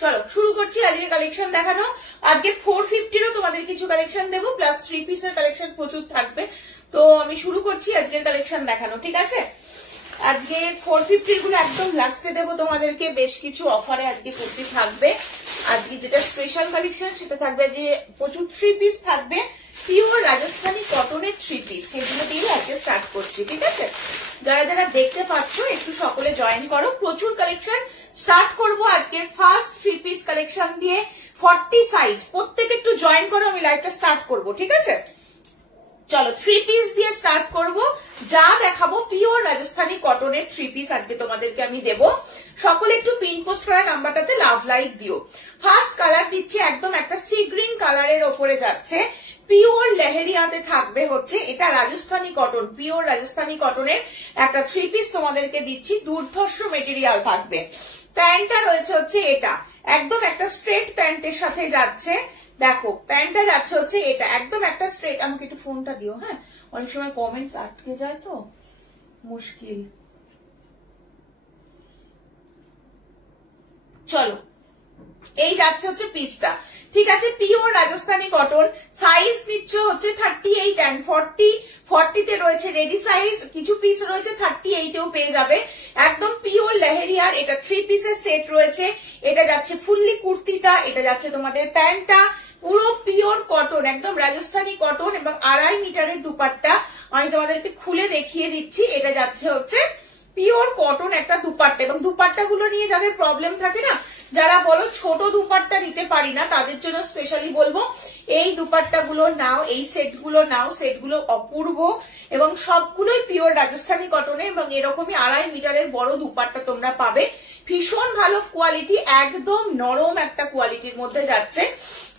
চলো শুরু করছি আজকে কালেকশন দেখানো। আজকে 450-এরও তোমাদের কিছু কালেকশন দেবো, প্লাস 3 পিসের কালেকশন প্রচুর থাকবে। তো আমি শুরু করছি আজকের কালেকশন দেখানো, ঠিক আছে? আজকে 450 গুলো একদম লাস্টে দেবো তোমাদেরকে, বেশ কিছু অফারে আজকে কুর্তি থাকবে। আজকে যেটা স্পেশাল কালেকশন সেটা থাকবে যে প্রচুর 3 পিস থাকবে, পিওর রাজস্থানী কটনের 3 পিস, সেগুলো দিয়ে আজকে স্টার্ট করছি, ঠিক আছে? যারা যারা দেখতে পাচ্ছ একটু সকলে জয়েন করো। প্রচুর কালেকশন স্টার্ট করব আজকের ফার্স্ট 3 পিস কালেকশন দিয়ে, 40 সাইজ। প্রত্যেকে একটু জয়েন করো, আমি লাইভটা স্টার্ট করব, ঠিক আছে? চলো 3 পিস দিয়ে স্টার্ট করব। যা দেখাবো পিওর রাজস্থানী কটনের 3 পিস আজকে তোমাদেরকে আমি দেব। সকলে একটু পিন পোস্ট করা নাম্বারটাতে লাভ লাইক দিও। ফার্স্ট কালার দিচ্ছি একদম একটা সি গ্রিন কালারের ওপরে যাচ্ছে, পিওর লেহেরিয়াতে থাকবে হচ্ছে এটা রাজস্থানী কটন, পিওর রাজস্থানী কটনের একটা 3 পিস তোমাদেরকে দিচ্ছি। দুর্ধর্ষ মেটেরিয়াল থাকবে। প্যান্টটা রয়েছে হচ্ছে এটা, একদম একটা স্ট্রেট প্যান্টের সাথে যাচ্ছে। দেখো প্যান্টটা যাচ্ছে হচ্ছে এটা, একদম একটা স্ট্রেট। আমাকে একটু ফোনটা দিও, হ্যাঁ, অনেক সময় কমেন্টস আটকে যায় তো মুশকিল। চলো এই যাচ্ছে হচ্ছে পিসটা, ঠিক আছে? Pure Rajasthani cotton. সাইজ নিচ্ছে হচ্ছে 38 and 40। 40 তে রয়েছে রেডি সাইজ, কিছু পিস রয়েছে 38 এও পেয়ে যাবে। একদম পিওর লেহেরিয়ার এটা 3 পিসের সেট রয়েছে। এটা যাচ্ছে ফুললি কুর্তিটা, এটা যাচ্ছে তোমাদের প্যান্টটা, পুরো পিওর কটন, একদম রাজস্থানী কটন এবং 2.5 মিটারের দুপাট্টা। আমি তোমাদেরকে খুলে দেখিয়ে দিচ্ছি। এটা যাচ্ছে হচ্ছে পিওর কটন একটা দুপাট্টা, এবং দুপাট্টা গুলো নিয়ে যাদের প্রবলেম থাকে না, যারা বলো ছোট দুপাট্টা নিতে পারি না, তাদের জন্য স্পেশালি বলবো এই দুপাট্টা গুলো নাও, এই সেট গুলো নাও। সেট গুলো অপূর্ব এবং সবগুলোই পিওর রাজস্থানী কটনে, এবং এরকমই 2.5 মিটারের বড় দুপাট্টা তোমরা পাবে। ভীষণ ভালো কোয়ালিটি, একদম নরম একটা কোয়ালিটির মধ্যে যাচ্ছে।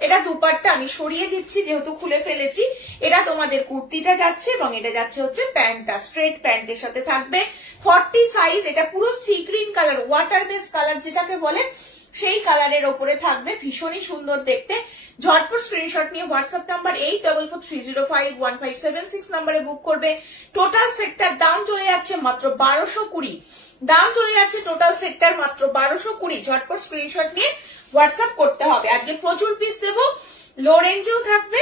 এটা দুপাট্টা আমি সরিয়ে দিচ্ছি যেহেতু খুলে ফেলেছি। এটা তোমাদের কুর্তিটা যাচ্ছে এবং এটা যাচ্ছে হচ্ছে প্যান্টটা, স্ট্রেট প্যান্টের সাথে থাকবে। 40 সাইজ। এটা পুরো sea green colour, water base colour যেটাকে বলে, সেই কালারের ওপরে থাকবে। ভীষণই সুন্দর দেখতে। ঝটপট স্ক্রিনশট নিয়ে হোয়াটসঅ্যাপ নাম্বার 8443051576 নাম্বারে বুক করবে। টোটাল সেটটার দাম চলে যাচ্ছে মাত্র 1220। দাম চলে যাচ্ছে টোটাল সেটটার মাত্র 1220। ঝটপট স্ক্রিনশট নিয়ে হোয়াটসঅ্যাপ করতে হবে। আজকে প্রচুর পিস দেবো, লো রেঞ্জেও থাকবে।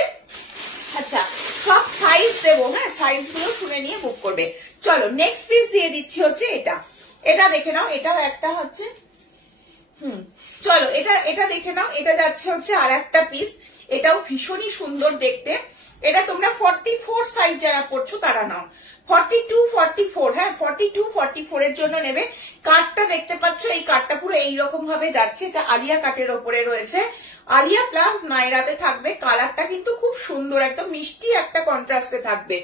আচ্ছা সব সাইজ দেবো, হ্যাঁ, সাইজ গুলো শুনে নিয়ে বুক করবে। চলো নেক্সট পিস দিয়ে দিচ্ছি হচ্ছে এটা। এটা দেখে নাও, এটাও একটা হচ্ছে চলো এটা দেখে নাও। এটা যাচ্ছে হচ্ছে আর একটা পিস, এটাও ভীষণই সুন্দর দেখতে। এটা তোমরা 44 সাইজ যারা পড়ছো তারা নাও। 42, 44, হ্যাঁ 42, 44 এর জন্য নেবে। কাটটা দেখতে পাচ্ছ, এই কাটটা পুরো এইরকম ভাবে যাচ্ছে। এটা আলিয়া কাটের ওপরে রয়েছে, আলিয়া প্লাস নাইরাতে থাকবে। কালারটা কিন্তু খুব সুন্দর, একদম মিষ্টি একটা কন্ট্রাস্টে থাকবে,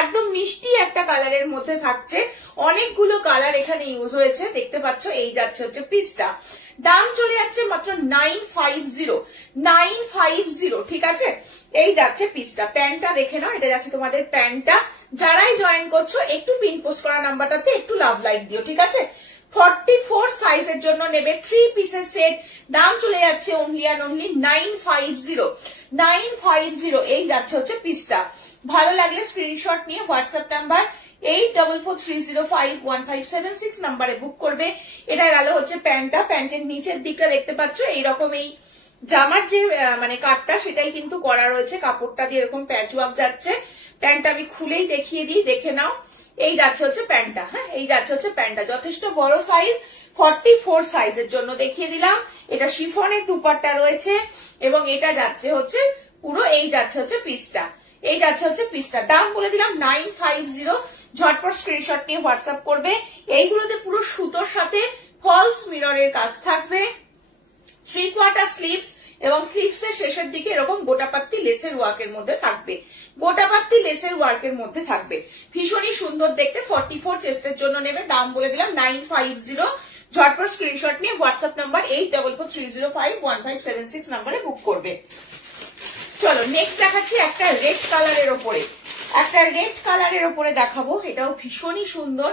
একদম মিষ্টি একটা কালারের মধ্যে থাকছে। অনেকগুলো কালার এখানে ইউজ হয়েছে, দেখতে পাচ্ছ। এই যাচ্ছে হচ্ছে পিসটা। দাম চলে যাচ্ছে মাত্র 950, ঠিক আছে? এই যাচ্ছে পিসটা। প্যান্টটা দেখে নাও, এটা যাচ্ছে তোমাদের প্যান্টটা। যারাই জয়েন করছো একটু পিন পোস্ট করা নাম্বারটাতে একটু লাভ লাইক দিও, ঠিক আছে? 44 সাইজের জন্য নেবে 3 পিসের সেট। দাম চলে যাচ্ছে অনলি অ্যান্ড অনলি 950। এই যাচ্ছে হচ্ছে পিসটা। ভালো লাগলে স্ক্রিনশট নিয়ে হোয়াটসঅ্যাপ নাম্বার 8443051576 নাম্বারে বুক করবে। এটা গেল হচ্ছে প্যান্টটা। প্যান্টের নিচের দিকটা দেখতে পাচ্ছ এইরকম, এই জামার যে মানে কাটটা সেটাই কিন্তু করা রয়েছে, কাপড়টা দিয়ে এরকম প্যাচ ওয়ার্ক যাচ্ছে। প্যান্টটা আমি খুলেই দেখিয়ে দিই, দেখে নাও। এই যাচ্ছে হচ্ছে প্যান্টটা, হ্যাঁ, এই যাচ্ছে হচ্ছে প্যান্টটা। যথেষ্ট বড় সাইজ, 44 সাইজের জন্য দেখিয়ে দিলাম। এটা শিফনের দুপাট্টা রয়েছে এবং এটা যাচ্ছে হচ্ছে পুরো, এই যাচ্ছে হচ্ছে পিসটা, এই যাচ্ছে হচ্ছে পিসটা। দাম বলে দিলাম 950। ঝটপট স্ক্রিনশট নিয়ে হোয়াটসঅ্যাপ করবে। এইগুলোতে পুরো সুতোর সাথে ফলস মিররের কাজ থাকবে। 3/4 স্লিভস এবং স্লিভস এর শেষের দিকে এরকম গোটাপাত্তি লেসের ওয়ার্কের মধ্যে থাকবে, গোটাপাত্তি লেসের ওয়ার্কের মধ্যে থাকবে। ভীষণই সুন্দর দেখতে। 44 চেস্টের জন্য নেবে। দাম বলে দিলাম 950। ঝটপট স্ক্রিনশট নিয়ে হোয়াটসঅ্যাপ নাম্বার 8443051576 নাম্বারে বুক করবে। চলো নেক্সট দেখাচ্ছি একটা রেড কালারের ওপরে, একটা রেড কালারের ওপরে দেখাবো। এটাও ভীষণই সুন্দর,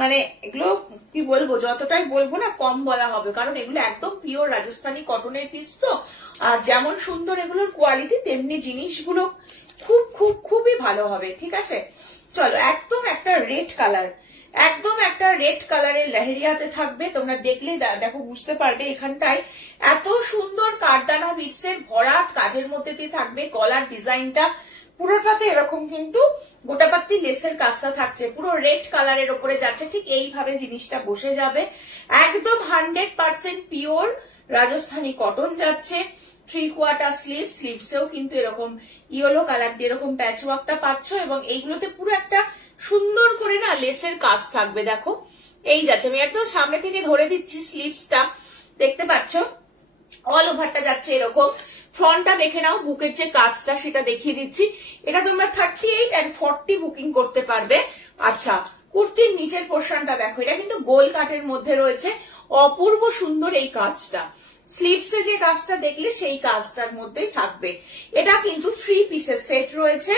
মানে এগুলো কি বলবো, যতটাই বলবো না কম বলা হবে, কারণ এগুলো একদম পিওর রাজস্থানী কটনের পিস তো। আর যেমন সুন্দর এগুলোর কোয়ালিটি, তেমনি জিনিসগুলো খুবই ভালো হবে, ঠিক আছে? চলো একদম একটা রেড কালার, একদম একটা রেড কালারের লেহেরিয়াতে থাকবে, তোমরা দেখলেই দেখো বুঝতে পারবে। এখানটায় এত সুন্দর কাঠদানা বিটসের ভরাট কাজের মধ্যে দিয়ে থাকবে। গলার ডিজাইনটা পুরোটাতে এরকম কিন্তু গোটাপাত্তি লেসের কাজটা থাকছে, পুরো রেড কালারের উপরে যাচ্ছে, ঠিক এইভাবে জিনিসটা বসে যাবে। একদম 100% পিওর রাজস্থানী কটন যাচ্ছে। 3/4 স্লিভ, স্লিভসেও কিন্তু এরকম ইয়েলো কালার দিয়ে এরকম প্যাচওয়ার্কটা পাচ্ছ, এবং এইগুলোতে পুরো একটা সুন্দর করে না লেসের কাজ থাকবে। দেখো এই যাচ্ছে, আমি একদম সামনে থেকে ধরে দিচ্ছি স্লিভসটা, দেখতে পাচ্ছ অল ওভারটা যাচ্ছে এরকম। ফ্রন্টটা দেখে নাও, বুকের যে কাজটা সেটা দেখিয়ে দিচ্ছি। এটা তোমরা 38 and 40 বুকিং করতে পারবে। আচ্ছা, কুর্তির নিচের পোর্শনটা দেখো, এটা কিন্তু গোল কাটের মধ্যে রয়েছে, অপূর্ব সুন্দর এই কাজটা। স্লিভসে যে কাজটা দেখলে সেই কাজটার মধ্যেই থাকবে। এটা কিন্তু 3 পিসের সেট রয়েছে।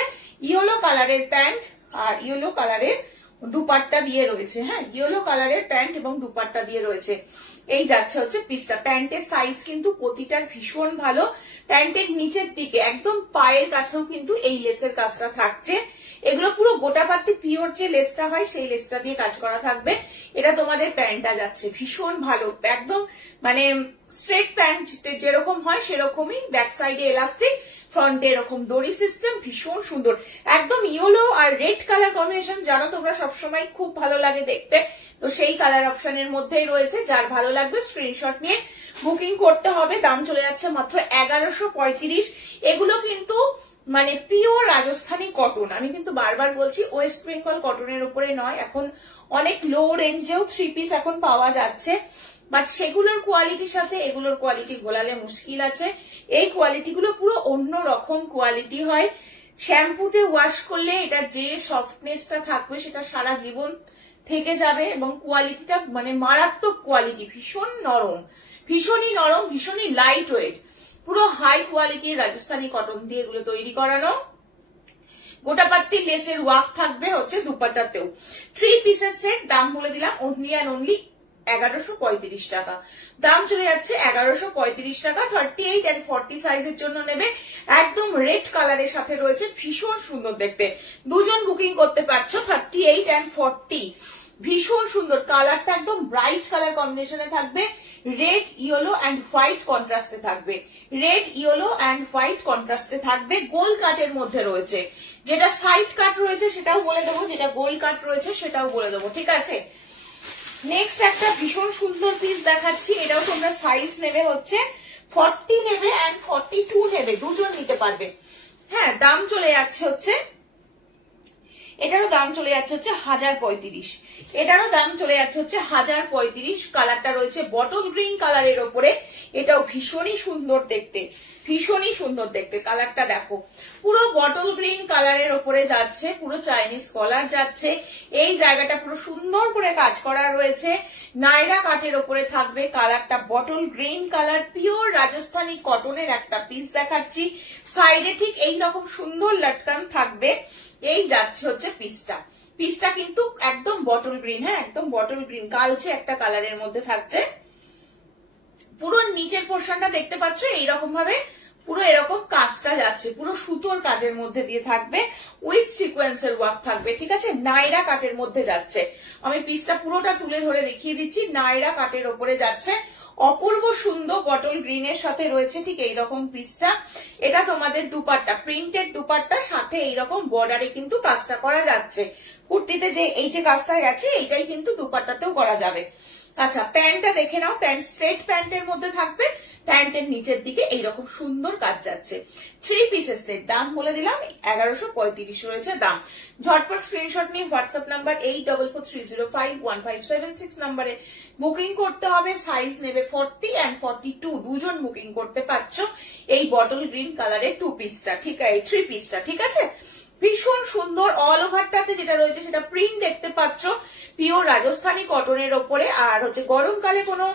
ইয়েলো কালারের প্যান্ট আর ইয়েলো কালারের দুপাট্টা দিয়ে রয়েছে। হ্যাঁ, ইয়েলো কালারের প্যান্ট এবং দুপাট্টা দিয়ে রয়েছে। এই যাচ্ছে হচ্ছে পিসটা। প্যান্টের সাইজ কিন্তু প্রতিটার ভীষণ ভালো। প্যান্টের নিচের দিকে একদম পায়ের কাছেও কিন্তু এই লেসের কাজটা থাকছে। এগুলো পুরো গোটাপাত্তি পিওর যে লেসটা হয় সেই লেসটা দিয়ে কাজ করা থাকবে। এটা তোমাদের প্যান্টটা যাচ্ছে ভীষণ ভালো, একদম মানে স্ট্রেট প্যান্ট যেরকম হয় সেরকমই, ব্যাক সাইডে এলাস্টিক, ফ্রন্টে এরকম দড়ি সিস্টেম, ভীষণ সুন্দর। একদম ইয়েলো আর রেড কালার কম্বিনেশন জানো তোমরা সবসময় খুব ভালো লাগে দেখতে, তো সেই কালার অপশনের মধ্যেই রয়েছে। যার ভালো লাগবে স্ক্রিনশট নিয়ে বুকিং করতে হবে। দাম চলে যাচ্ছে মাত্র 1135। এগুলো কিন্তু মানে পিওর রাজস্থানী কটন। আমি কিন্তু বারবার বলছি ওয়েস্ট বেঙ্গল কটনের উপরে নয়, এখন অনেক লো রেঞ্জেও 3 পিস এখন পাওয়া যাচ্ছে, বাট সেগুলোর কোয়ালিটির সাথে এগুলোর কোয়ালিটি গোলালে মুশকিল আছে। এই কোয়ালিটিগুলো পুরো অন্য রকম কোয়ালিটি হয়। শ্যাম্পুতে ওয়াশ করলে এটা যে সফটনেসটা থাকবে সেটা সারা জীবন থেকে যাবে, এবং কোয়ালিটিটা মানে মারাত্মক কোয়ালিটি, ভীষণ নরম, ভীষণই নরম, ভীষণই লাইট ওয়েট, পুরো হাই কোয়ালিটির রাজস্থানী কটন দিয়ে এগুলো তৈরি করানো। গোটাপাত্তি লেসের ওয়ার্ক থাকবে হচ্ছে দুপাট্টাতেও। 3 পিসের সেট, দাম বলে দিলাম অনলি অ্যান্ড অনলি 1135 টাকা। দাম চলে যাচ্ছে 1135 টাকা। 38 and 40 সাইজের জন্য নেবে। একদম রেড কালারের সাথে রয়েছে, ভীষণ সুন্দর দেখতে। দুজন বুকিং করতে পারছো। 38 and 40 ভীষণ সুন্দর। কালারটা একদম ব্রাইট কালার কম্বিনেশনে থাকবে, রেড ইয়েলো অ্যান্ড হোয়াইট কন্ট্রাস্টে থাকবে। রেড ইয়েলো অ্যান্ড হোয়াইট কন্ট্রাস্টে থাকবে, গোল কাটের মধ্যে রয়েছে। যেটা সাইড কাট রয়েছে সেটাও বলে দেবো, যেটা গোল কাট রয়েছে সেটাও বলে দেবো, ঠিক আছে। নেক্সট একটা ভীষণ সুন্দর পিস দেখাচ্ছি। এটাও তোমরা সাইজ নেবে হচ্ছে 40 নেবে অ্যান্ড 42 নেবে, দুজন নিতে পারবে। হ্যাঁ, দাম চলে যাচ্ছে হচ্ছে, এটারও দাম চলে যাচ্ছে হচ্ছে 1035। এটারও দাম চলে যাচ্ছে হচ্ছে 1035। কালারটা রয়েছে বটল গ্রিন কালারের ওপরে। এটাও ভীষণই সুন্দর দেখতে, ভীষণই সুন্দর দেখতে। কালারটা দেখো, পুরো বটল গ্রিন কালারের ওপরে যাচ্ছে, পুরো চাইনিজ কলার যাচ্ছে। এই জায়গাটা পুরো সুন্দর করে কাজ করা রয়েছে, নাইরা কাটের ওপরে থাকবে। কালারটা bottle green colour, pure Rajasthani কটনের একটা পিস দেখাচ্ছি। সাইডে ঠিক এইরকম সুন্দর লটকান থাকবে। এই যাচ্ছে হচ্ছে পিসটা। পিসটা কিন্তু একদম বটল গ্রিন, হ্যাঁ একদম বটল গ্রিন, কালচে একটা কালারের মধ্যে থাকছে। পুরো নিচের পোর্শনটা দেখতে পাচ্ছ এইরকম ভাবে পুরো এরকম কাজটা যাচ্ছে, পুরো সুতোর কাজের মধ্যে দিয়ে থাকবে, উইথ সিকোয়েন্সের ওয়ার্ক থাকবে, ঠিক আছে। নাইরা কাটের মধ্যে যাচ্ছে। আমি পিসটা পুরোটা তুলে ধরে দেখিয়ে দিচ্ছি। নাইরা কাটের ওপরে যাচ্ছে, অপূর্ব সুন্দর বটল গ্রিনের সাথে রয়েছে ঠিক এইরকম পিসটা। এটা তোমাদের দুপাট্টা, প্রিন্টেড দুপাট্টা, সাথে এইরকম বর্ডারে কিন্তু কাজটা করা যাচ্ছে। কুর্তিতে যে এই যে কাজটা গেছে এইটাই কিন্তু দুপাট্টাতেও করা যাবে। আচ্ছা, প্যান্টটা দেখে নাও। প্যান্ট স্ট্রেট প্যান্টের মধ্যে থাকবে, প্যান্টের নিচের দিকে এইরকম সুন্দর কাজ যাচ্ছে। 3 পিসের সেট, দাম বলে দিলাম 1135 রয়েছে দাম। ঝটপট স্ক্রিনশট নিয়ে হোয়াটসঅ্যাপ নাম্বার 8443051576 নাম্বারে বুকিং করতে হবে। সাইজ নেবে 40 and 42, দুজন বুকিং করতে পারছো। এই বটল গ্রিন কালারের 2 পিসটা, ঠিক আছে, 3 পিসটা, ঠিক আছে। ভীষণ সুন্দর। অল ওভারটাতে যেটা রয়েছে সেটা প্রিন্ট দেখতে পাচ্ছ, পিওর রাজস্থানী কটনের ওপরে। আর হচ্ছে গরমকালে কোনো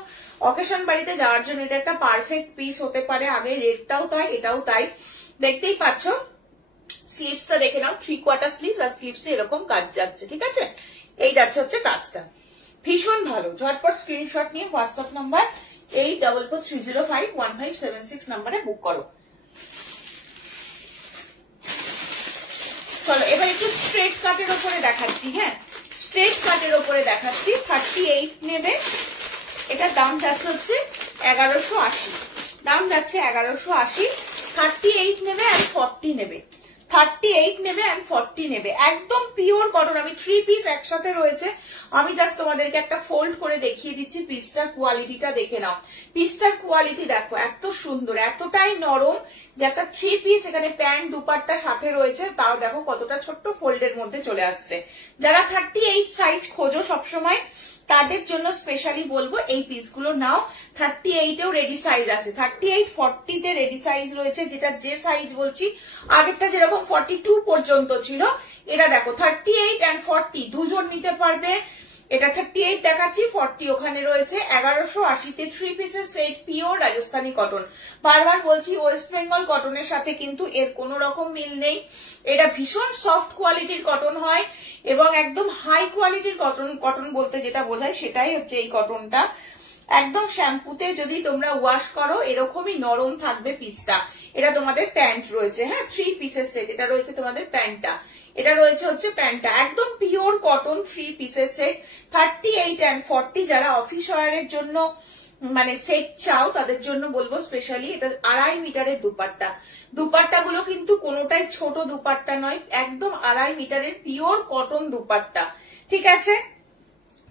অকেশন বাড়িতে যাওয়ার জন্য এটা একটা পারফেক্ট পিস হতে পারে। আগে রেডটাও তাই, এটাও তাই, দেখতেই পাচ্ছ। স্লিভসটা দেখে নাও, 3/4 স্লিভ, আর স্লিভসে এরকম কাজ যাচ্ছে, ঠিক আছে। এই যাচ্ছে হচ্ছে কাজটা, ভীষণ ভালো। ঝটপট স্ক্রিনশট নিয়ে হোয়াটসঅ্যাপ নাম্বার 8443051576 নাম্বারে বুক করো। চলো এবার একটু স্ট্রেট কাটের উপরে দেখাচ্ছি। হ্যাঁ, স্ট্রেট কাটের ওপরে দেখাচ্ছি, 38 নেবে, এটা দাম যাচ্ছে হচ্ছে 1180, দাম যাচ্ছে 1180, 38 নেবে আর 40 নেবে, 38 নেবে এন্ড 40 নেবে, একদম পিওর কটন। আমি 3 পিস একসাথে রয়েছে, আমি জাস্ট তোমাদেরকে একটা ফোল্ড করে দেখিয়ে দিচ্ছি, পিসটার কোয়ালিটিটা দেখে নাও। পিসটার কোয়ালিটি দেখো, এত সুন্দর, এতটাই নরম যে একটা 3 পিস এখানে প্যান্ট দুপাট্টা সাথে রয়েছে, তাও দেখো কতটা ছোট্ট ফোল্ডের মধ্যে চলে আসছে। যারা 38 সাইজ খোঁজো সবসময় তাদের জন্য স্পেশালি বলবো এই পিসগুলো নাও। 38 এও রেডি সাইজ আছে, 38 40 তে রেডি সাইজ রয়েছে, যেটা যে সাইজ বলছি আগেরটা যেরকম 42 পর্যন্ত ছিল, এটা দেখো 38 এন্ড 40 দুজন নিতে পারবে। এটা 38 দেখাচ্ছি, 40 ওখানে রয়েছে। 1180 তে 3 পিসের সেট, পিওর রাজস্থানী কটন। বারবার বলছি ওয়েস্ট বেঙ্গল কটনের সাথে কিন্তু এর কোনো রকম মিল নেই। এটা ভীষণ সফট কোয়ালিটির কটন হয় এবং একদম হাই কোয়ালিটির কটন। কটন বলতে যেটা বোঝায় সেটাই হচ্ছে এই কটনটা। একদম শ্যাম্পুতে যদি তোমরা ওয়াশ করো এরকমই নরম থাকবে পিসটা। এটা তোমাদের প্যান্ট রয়েছে, হ্যাঁ 3 পিসের সেট, এটা রয়েছে তোমাদের প্যান্টটা, এটা রয়েছে হচ্ছে প্যান্টটা, একদম পিওর কটন 3 পিসের সেট। 38 এন্ড 40 যারা অফিস ওয়্যারের জন্য মানে সেট চাও তাদের জন্য বলবো স্পেশালি। এটা 2.5 মিটারের দুপাট্টা, দুপাট্টা গুলো কিন্তু কোনোটাই ছোট দুপাট্টা নয়, একদম 2.5 মিটারের পিওর কটন দুপাট্টা, ঠিক আছে।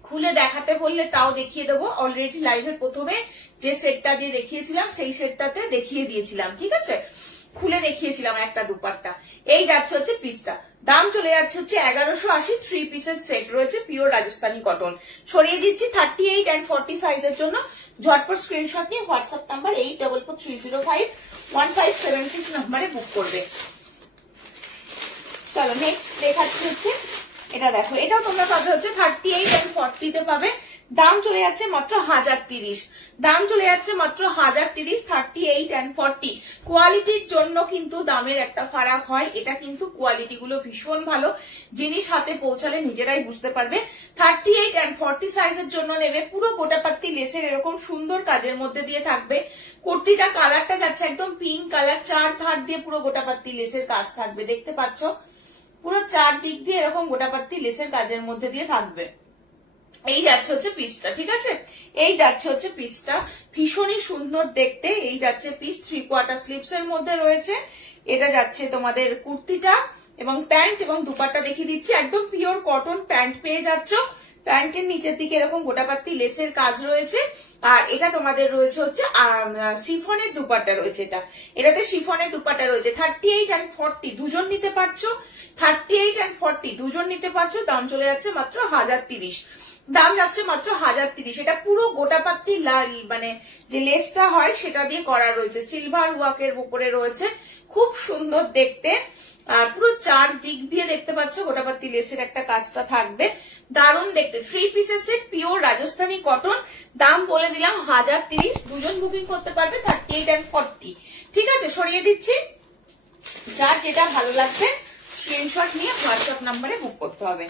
খুলে দেখাতে বললে তাও দেখিয়ে দেবো, অলরেডি লাইভের প্রথমে যে সেটটা দিয়ে দেখিয়েছিলাম সেই সেটটাতে দেখিয়ে দিয়েছিলাম, ঠিক আছে, খুলে দেখিয়েছিলাম একটা দুপাট্টা। এই যাচ্ছে হচ্ছে পিসটা, দাম চলে যাচ্ছে হচ্ছে 1180, 3 পিসের সেট রয়েছে, পিওর রাজস্থানী কটন। ছড়িয়ে দিচ্ছি 38 এন্ড 40 সাইজের জন্য। ঝটপট স্ক্রিনশট নিয়ে হোয়াটসঅ্যাপ নাম্বার 8443051576 নাম্বারে বুক করবে। চলো নেক্সট দেখাচ্ছি হচ্ছে এটা, দেখো এটাও তোমরা পাবে হচ্ছে 38 এন্ড 40 তে পাবে, দাম চলে যাচ্ছে মাত্র 1030, দাম চলে যাচ্ছে মাত্র 1030, 38 এন্ড 40। কোয়ালিটির জন্য কিন্তু দামের একটা ফারাক হয়, এটা কিন্তু কোয়ালিটি গুলো ভীষণ ভালো, জিনিস হাতে পৌঁছালে নিজেরাই বুঝতে পারবে। 38 এন্ড 40 সাইজের জন্য নেবে, পুরো গোটাপাত্তি লেসের এরকম সুন্দর কাজের মধ্যে দিয়ে থাকবে। কুর্তিটা কালারটা যাচ্ছে একদম পিঙ্ক কালার, 4 ধার দিয়ে পুরো গোটাপাত্তি লেসের কাজ থাকবে, দেখতে পাচ্ছ পুরো 4 দিক দিয়ে এরকম গোটাপাত্তি লেসের কাজের মধ্যে দিয়ে থাকবে। এই যাচ্ছে হচ্ছে পিসটা, ঠিক আছে, এই যাচ্ছে হচ্ছে পিসটা, ভীষণই সুন্দর দেখতে। এই যাচ্ছে পিস, 3/4 স্লিভস এর মধ্যে রয়েছে। এটা যাচ্ছে তোমাদের কুর্তিটা এবং প্যান্ট এবং দুপাট্টা দেখিয়ে দিচ্ছি, একদম পিওর কটন প্যান্ট পেয়ে যাচ্ছ। প্যান্টের নিচের দিকে এরকম গোটাপাত্তি লেসের কাজ রয়েছে, আর এটা তোমাদের রয়েছে হচ্ছে শিফনের দুপাট্টা রয়েছে, এটাতে শিফনের দুপাট্টা রয়েছে। 38 এন্ড 40 দুজন নিতে পারছো, 38 এন্ড 40 দুজন নিতে পারছো, দাম চলে যাচ্ছে মাত্র 1030, দাম যাচ্ছে মাত্র 1030। এটা পুরো গোটাপাত্তি লাল মানে যে লেসটা হয় সেটা দিয়ে করা রয়েছে, সিলভার ওয়ার্কের উপরে রয়েছে, খুব সুন্দর দেখতে। আর পুরো 4 দিক দিয়ে দেখতে পাচ্ছ গোটাপাত্তি লেসের একটা কাজটা থাকবে, দারুণ দেখতে। 3 পিসের সেট, পিওর রাজস্থানী কটন, দাম বলে দিলাম 1030, দুজন বুকিং করতে পারবে 38 এন্ড 40, ঠিক আছে। সরিয়ে দিচ্ছি, যার যেটা ভালো লাগবে স্ক্রিনশট নিয়ে হোয়াটসঅ্যাপ নাম্বারে বুক করতে হবে।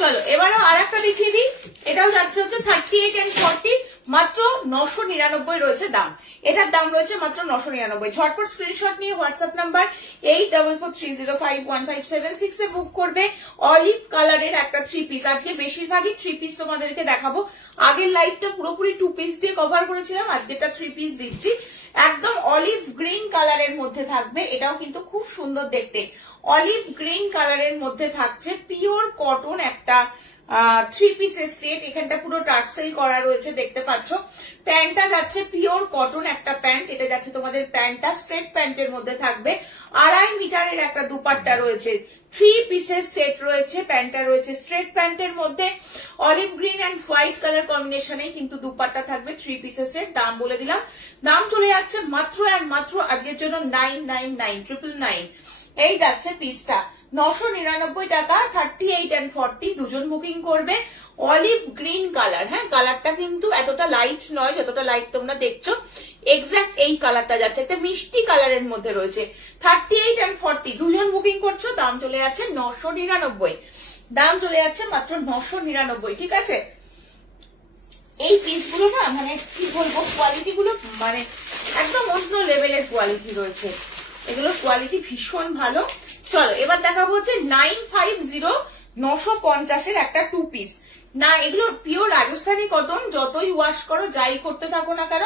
চলো এবারও আর একটা দেখিয়ে দিই, এটাও যাচ্ছে হচ্ছে 38 এন্ড 40, মাত্র 999 রয়েছে দাম, এটার দাম রয়েছে মাত্র 999। ঝটপট স্ক্রিনশট নিয়ে হোয়াটসঅ্যাপ নাম্বার 8443051576 এ বুক করবে। অলিভ কালারের একটা 3 পিস, আজকে বেশিরভাগই 3 পিস তোমাদেরকে দেখাবো। আগের লাইভটা পুরোপুরি 2 পিস দিয়ে কভার করেছিলাম, আজকেটা 3 পিস দিচ্ছি। একদম অলিভ গ্রিন কালারের মধ্যে থাকবে, এটাও কিন্তু খুব সুন্দর দেখতে, অলিভ গ্রিন কালারের মধ্যে থাকছে, পিওর কটন একটা 3 পিসের সেট। এখানটা পুরো টার্সেল করা রয়েছে, দেখতে পাচ্ছ। প্যান্টটা যাচ্ছে পিওর কটন একটা প্যান্ট, এটা যাচ্ছে তোমাদের প্যান্টটা স্ট্রেট প্যান্টের মধ্যে থাকবে। 2.5 মিটারের একটা দুপাট্টা রয়েছে, 3 পিসের সেট রয়েছে, প্যান্টটা রয়েছে স্ট্রেট প্যান্টের মধ্যে, olive green and white colour কম্বিনেশনে কিন্তু দুপাট্টা থাকবে, 3 পিসের সেট। দাম বলে দিলাম, দাম চলে যাচ্ছে মাত্র আর মাত্র আজকের জন্য 999, এই যাচ্ছে পিসটা 999 টাকা। 38 এন্ড 40 দুজন বুকিং করবে। অলিভ গ্রিন কালার, হ্যাঁ কালারটা কিন্তু এতটা লাইট নয় যতটা লাইট তোমরা দেখছো, এক্সাক্ট এই কালারটা যাচ্ছে, একটা মিষ্টি কালারের মধ্যে রয়েছে। 38 এন্ড 40 দুজন বুকিং করছো, দাম চলে যাচ্ছে 999, দাম চলে যাচ্ছে মাত্র 999, ঠিক আছে। এই পিসগুলো না মানে কি বলবো, কোয়ালিটি গুলো মানে একদম অন্য লেভেলের কোয়ালিটি রয়েছে, এগুলোর কোয়ালিটি ভীষণ ভালো। চলো এবার দেখাবো হচ্ছে 950 950 একটা 2 পিস। না এগুলো পিওর রাজস্থানী কটন, যতই ওয়াশ করো যাই করতে থাকো না কেন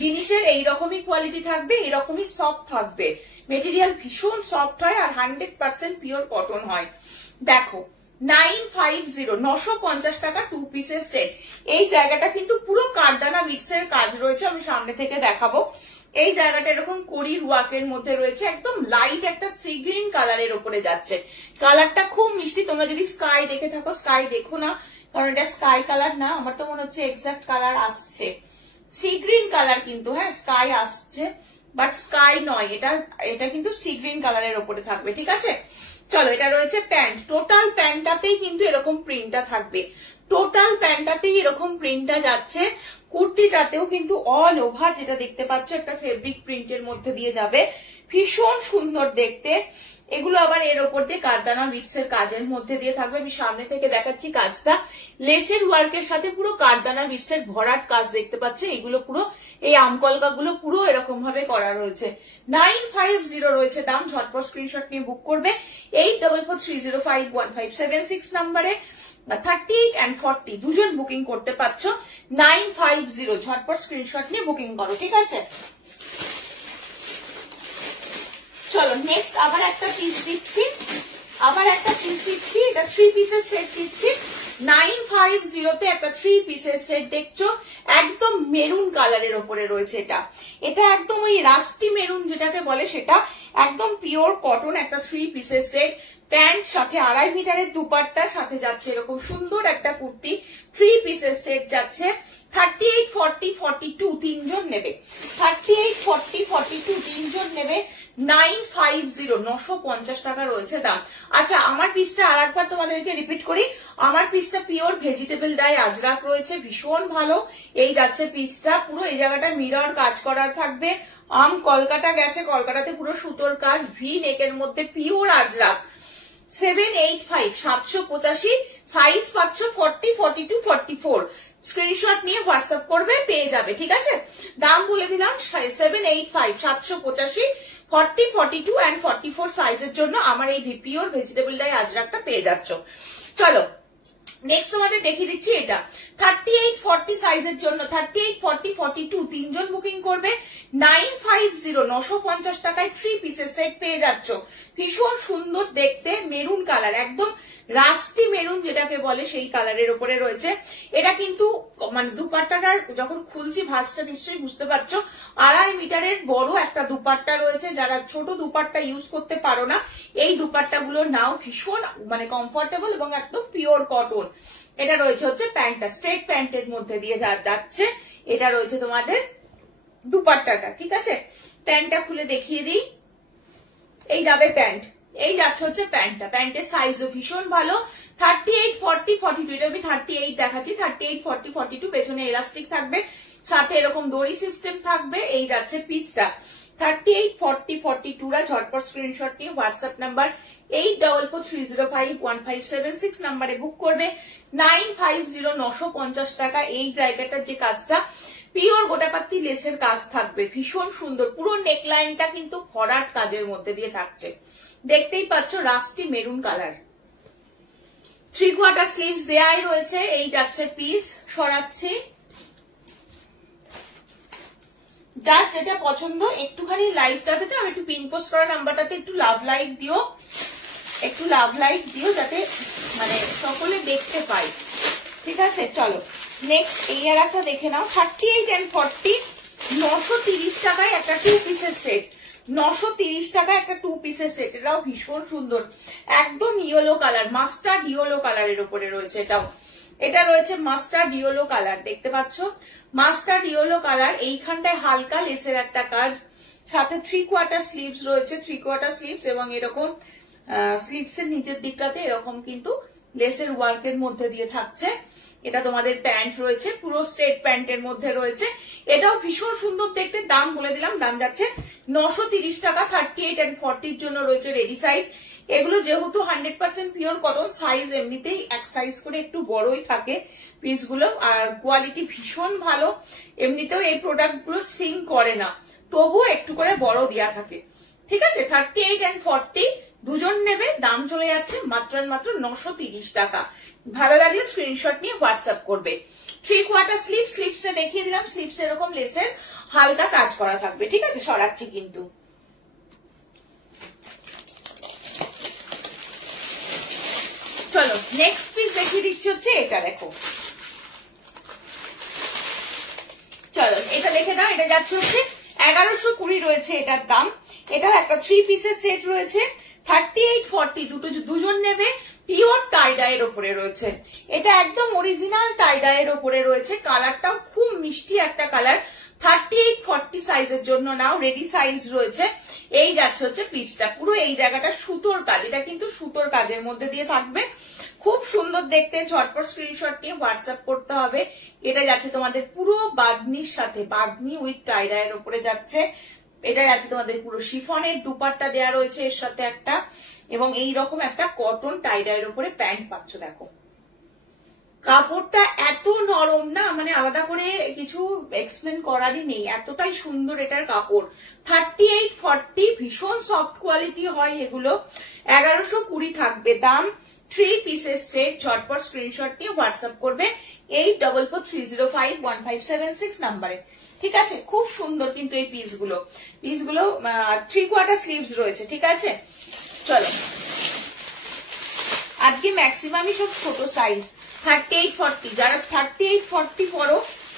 জিনিসের এইরকমই কোয়ালিটি থাকবে, এরকমই সফট থাকবে, মেটেরিয়াল ভীষণ সফট হয় আর 100% পিওর কটন হয়। দেখো 950 950 টাকা 2 পিসের সেট। এই জায়গাটা কিন্তু পুরো কারদানা মিক্সের কাজ রয়েছে, আমি সামনে থেকে দেখাবো। এই জায়গাটা এরকম করির ওয়ার্কের মধ্যে রয়েছে, একদম লাইট একটা সি গ্রিন কালারের উপরে যাচ্ছে। কালারটা খুব মিষ্টি, তোমরা যদি স্কাই দেখে থাকো, স্কাই দেখো না কারণ এটা স্কাই কালার না, আমার তো মনে হচ্ছে এক্সাক্ট কালার আসছে সি গ্রিন কালার, কিন্তু হ্যাঁ স্কাই আসছে বাট স্কাই নয়, এটা কিন্তু সি গ্রিন কালারের উপরে থাকবে, ঠিক আছে। চলো এটা রয়েছে প্যান্ট, টোটাল প্যান্টটাতেই কিন্তু এরকম প্রিন্টটা থাকবে, টোটাল প্যান্টটাতেই এরকম প্রিন্টটা যাচ্ছে। কুর্তিটাতেও কিন্তু অল ওভার যেটা দেখতে পাচ্ছ একটা ফেব্রিক প্রিন্টের মধ্যে দিয়ে যাবে, ভীষণ সুন্দর দেখতে। এগুলো আবার এর ওপর দিয়ে কারদানা মিক্সের কাজের মধ্যে দিয়ে থাকবে। আমি সামনে থেকে দেখাচ্ছি কাজটা, লেসের ওয়ার্কের সাথে পুরো কারদানা মিক্সের ভরাট কাজ দেখতে পাচ্ছ। এগুলো পুরো এই আমকলকা গুলো পুরো এরকম ভাবে করা রয়েছে। 950 রয়েছে দাম, ঝটপট স্ক্রিনশট নিয়ে বুক করবে 8443051576 নাম্বারে। 38 and 40 দুজন বুকিং করতে পারছো। 950 ঝটপট স্ক্রিনশট নিয়ে বুকিং করো, ঠিক আছে। চলো নেক্সট আবার একটা পিস দিচ্ছি, এটা 3 পিসের সেট দিচ্ছি। 950 তে একটা 3 পিসের সেট দেখছো, একদম মেরুন কালারের উপরে রয়েছে। এটা একদম ওই রাস্টি মেরুন যেটাকে বলে, সেটা একদম পিওর কটন একটা 3 পিসের সেট। প্যান্ট সাথে 2.5 মিটারের দুপাট্টা, সাথে যাচ্ছে এরকম সুন্দর একটা কুর্তি, 3 পিসের সেট যাচ্ছে। 38 40 42 তিনজন নেবে, 38 40 42 তিনজন নেবে। 950 950 টাকা রয়েছে দাম। আচ্ছা আমার পিসটা আর একবার তোমাদেরকে রিপিট করি, আমার পিসটা পিওর ভেজিটেবল ডাই আজরাক রয়েছে, ভীষণ ভালো। এই যাচ্ছে পিসটা, পুরো এই জায়গাটা মিরর কাজ করার থাকবে, আম কলকাতা গেছে, কলকাতাতে পুরো সুতোর কাজ, ভি নেকের মধ্যে পিওর আজরাক। 785 785 সাইজ পাচ্ছ 40 42 44। স্ক্রিনশট নিয়ে হোয়াটসঅ্যাপ করবে, পেয়ে যাবে, ঠিক আছে। দাম বলে দিলাম 785 785 40 42 and 44 সাইজের জন্য আমার এই পিওর ভেজিটেবল ডাই আজরাকটা পেয়ে যাচ্ছ। চলো নেক্সট তোমাদের দেখিয়ে দিচ্ছি এটা 38 40 সাইজের জন্য, 38 40 42 তিনজন বুকিং করবে। 950 950 টাকায় 3 পিসের সেট পেয়ে যাচ্ছ, ভীষণ সুন্দর দেখতে, মেরুন কালার, একদম রাস্টি মেরুন যেটাকে বলে সেই কালারের উপরে রয়েছে। এটা কিন্তু মানে দুপাট্টাটার যখন খুলছি ভাঁজটা নিশ্চয়ই বুঝতে পারছো, 2.5 মিটারের বড় একটা দুপাট্টা রয়েছে। যারা ছোট দুপাট্টা ইউজ করতে পারো না, এই দুপাট্টাগুলো নাও, ভীষণ মানে কমফোর্টেবল এবং একদম পিওর কটন। এটা রয়েছে হচ্ছে প্যান্টটা, স্ট্রেট প্যান্টের মধ্যে দিয়ে যাচ্ছে। এটা রয়েছে তোমাদের দুপাট্টাটা, ঠিক আছে। প্যান্টটা খুলে দেখিয়ে দিই, এই যাবে প্যান্ট, এই যাচ্ছে হচ্ছে প্যান্টটা। প্যান্টের সাইজও ভীষণ ভালো, 38 40 42, এটা আমি 38 দেখাচ্ছি, 38 40 42। পেছনে এলাস্টিক থাকবে, সাথে এরকম দড়ি সিস্টেম থাকবে। এই যাচ্ছে পিসটা 38 40 42 রা ঝটপট স্ক্রিনশট নিয়ে হোয়াটসঅ্যাপ নাম্বার 8443051576 নাম্বারে বুক করবে। 950 950 টাকা। এই জায়গাটার যে কাজটা পিওর গোটাপাত্তি লেসের কাজ থাকবে, ভীষণ সুন্দর, পুরো নেকলাইনটা কিন্তু ভরাট কাজের মধ্যে দিয়ে থাকছে, দেখতেই পাচ্ছ রাস্টি মেরুন কালার। 3/4 স্লিভস দেয়াই রয়েছে। এই যাচ্ছে পিস, সরাচ্ছি, যার যেটা পছন্দ একটুখানি লাইভটাতে, আমি একটু পিন পোস্ট করা নাম্বারটাতে একটু লাভ লাইক দিও, একটু লাভ লাইক দিও যাতে মানে সকলে দেখতে পাই, ঠিক আছে। চলো নেক্সট এই আর একটা দেখে নাও, 38 and 40 930 টাকায় একটা 2 পিসের সেট, 930 টাকা একটা 2 পিসের সেট। এটাও ভীষণ সুন্দর, একদম ইয়েলো কালার, মাস্টার্ড ইয়েলো কালারের উপরে রয়েছে। এটা রয়েছে মাস্টার্ড ইয়েলো কালার, দেখতে পাচ্ছ মাস্টার্ড ইয়েলো কালার। এইখানটায় হালকা লেসের একটা কাজ, সাথে 3/4 স্লিভস রয়েছে, 3/4 স্লিভস, এবং এরকম স্লিভস এর নিচের দিকটাতে এরকম কিন্তু লেসের ওয়ার্কের মধ্যে দিয়ে থাকছে। এটা তোমাদের প্যান্ট রয়েছে, পুরো স্ট্রেট প্যান্টের মধ্যে রয়েছে। এটাও ভীষণ সুন্দর দেখতে। দাম বলে দিলাম, দাম যাচ্ছে 930 টাকা। 38 and 40 এর জন্য রয়েছে রেডি সাইজ। এগুলো যেহেতু 100% পিওর কটন, সাইজ এমনিতেই এক সাইজ করে একটু বড়ই থাকে পিসগুলো, আর কোয়ালিটি ভীষণ ভালো। এমনিতেও এই প্রোডাক্ট গুলো সিং করে না, তবুও একটু করে বড় দেওয়া থাকে। ঠিক আছে, 38 and 40 দুজন নেবে, দাম চলে যাচ্ছে মাত্র মাত্র 930 টাকা। ভালো লাগলে স্ক্রিনশট নিয়ে হোয়াটসঅ্যাপ করবে। 3/4 স্লিপ, স্লিপসে দেখিয়ে দিলাম, স্লিপস এরকম লেসের হালকা কাজ করা থাকবে। ঠিক আছে, সরাচ্ছি কিন্তু। চলো নেক্সট পিস দেখিয়ে দিচ্ছি, হচ্ছে এটা দেখো। চলো এটা দেখে নাও, এটা যাচ্ছে হচ্ছে 1120 রয়েছে এটার দাম। এটাও একটা 3 পিসের সেট রয়েছে, 38-40 দুজন নেবে, পিওর টাই ডাইয়ের ওপরে রয়েছে। এটা একদম অরিজিনাল টাই ডাইয়ের ওপরে রয়েছে, কালারটাও খুব মিষ্টি একটা কালার। 38-40 সাইজের জন্য নাও, রেডি সাইজ রয়েছে। এই যাচ্ছে হচ্ছে পিসটা, পুরো এই জায়গাটা সুতোর কাজ, এটা কিন্তু সুতোর কাজের মধ্যে দিয়ে থাকবে, খুব সুন্দর দেখতে। ঝটপট স্ক্রিনশট নিয়ে হোয়াটসঅ্যাপ করতে হবে। এটা যাচ্ছে তোমাদের পুরো বাদনির সাথে, বাদনি উইথ টাই ডাইয়ের ওপরে যাচ্ছে। এটা যাচ্ছে তোমাদের পুরো শিফনের দুপাট্টা দেওয়া রয়েছে এর সাথে একটা, এবং এই রকম একটা কটন টাই ডাইয়ের উপরে প্যান্ট পাচ্ছ। দেখো কাপড়টা এত নরম না, মানে আলাদা করে কিছু এক্সপ্লেন করারই নেই, এতটাই সুন্দর এটার কাপড়। 38-40 ভীষণ সফট কোয়ালিটি হয় এগুলো। 1120 থাকবে দাম, 3 পিসের সেট। ঝটপট স্ক্রিনশট নিয়ে হোয়াটসঅ্যাপ করবে 8443051576 নাম্বারে। ঠিক আছে, খুব সুন্দর কিন্তু এই পিসগুলো 3/4 স্লিভস রয়েছে। ঠিক আছে, চলো আজকে ম্যাক্সিমামই সব ছোট সাইজ, 38-40। যারা 38-40 পরো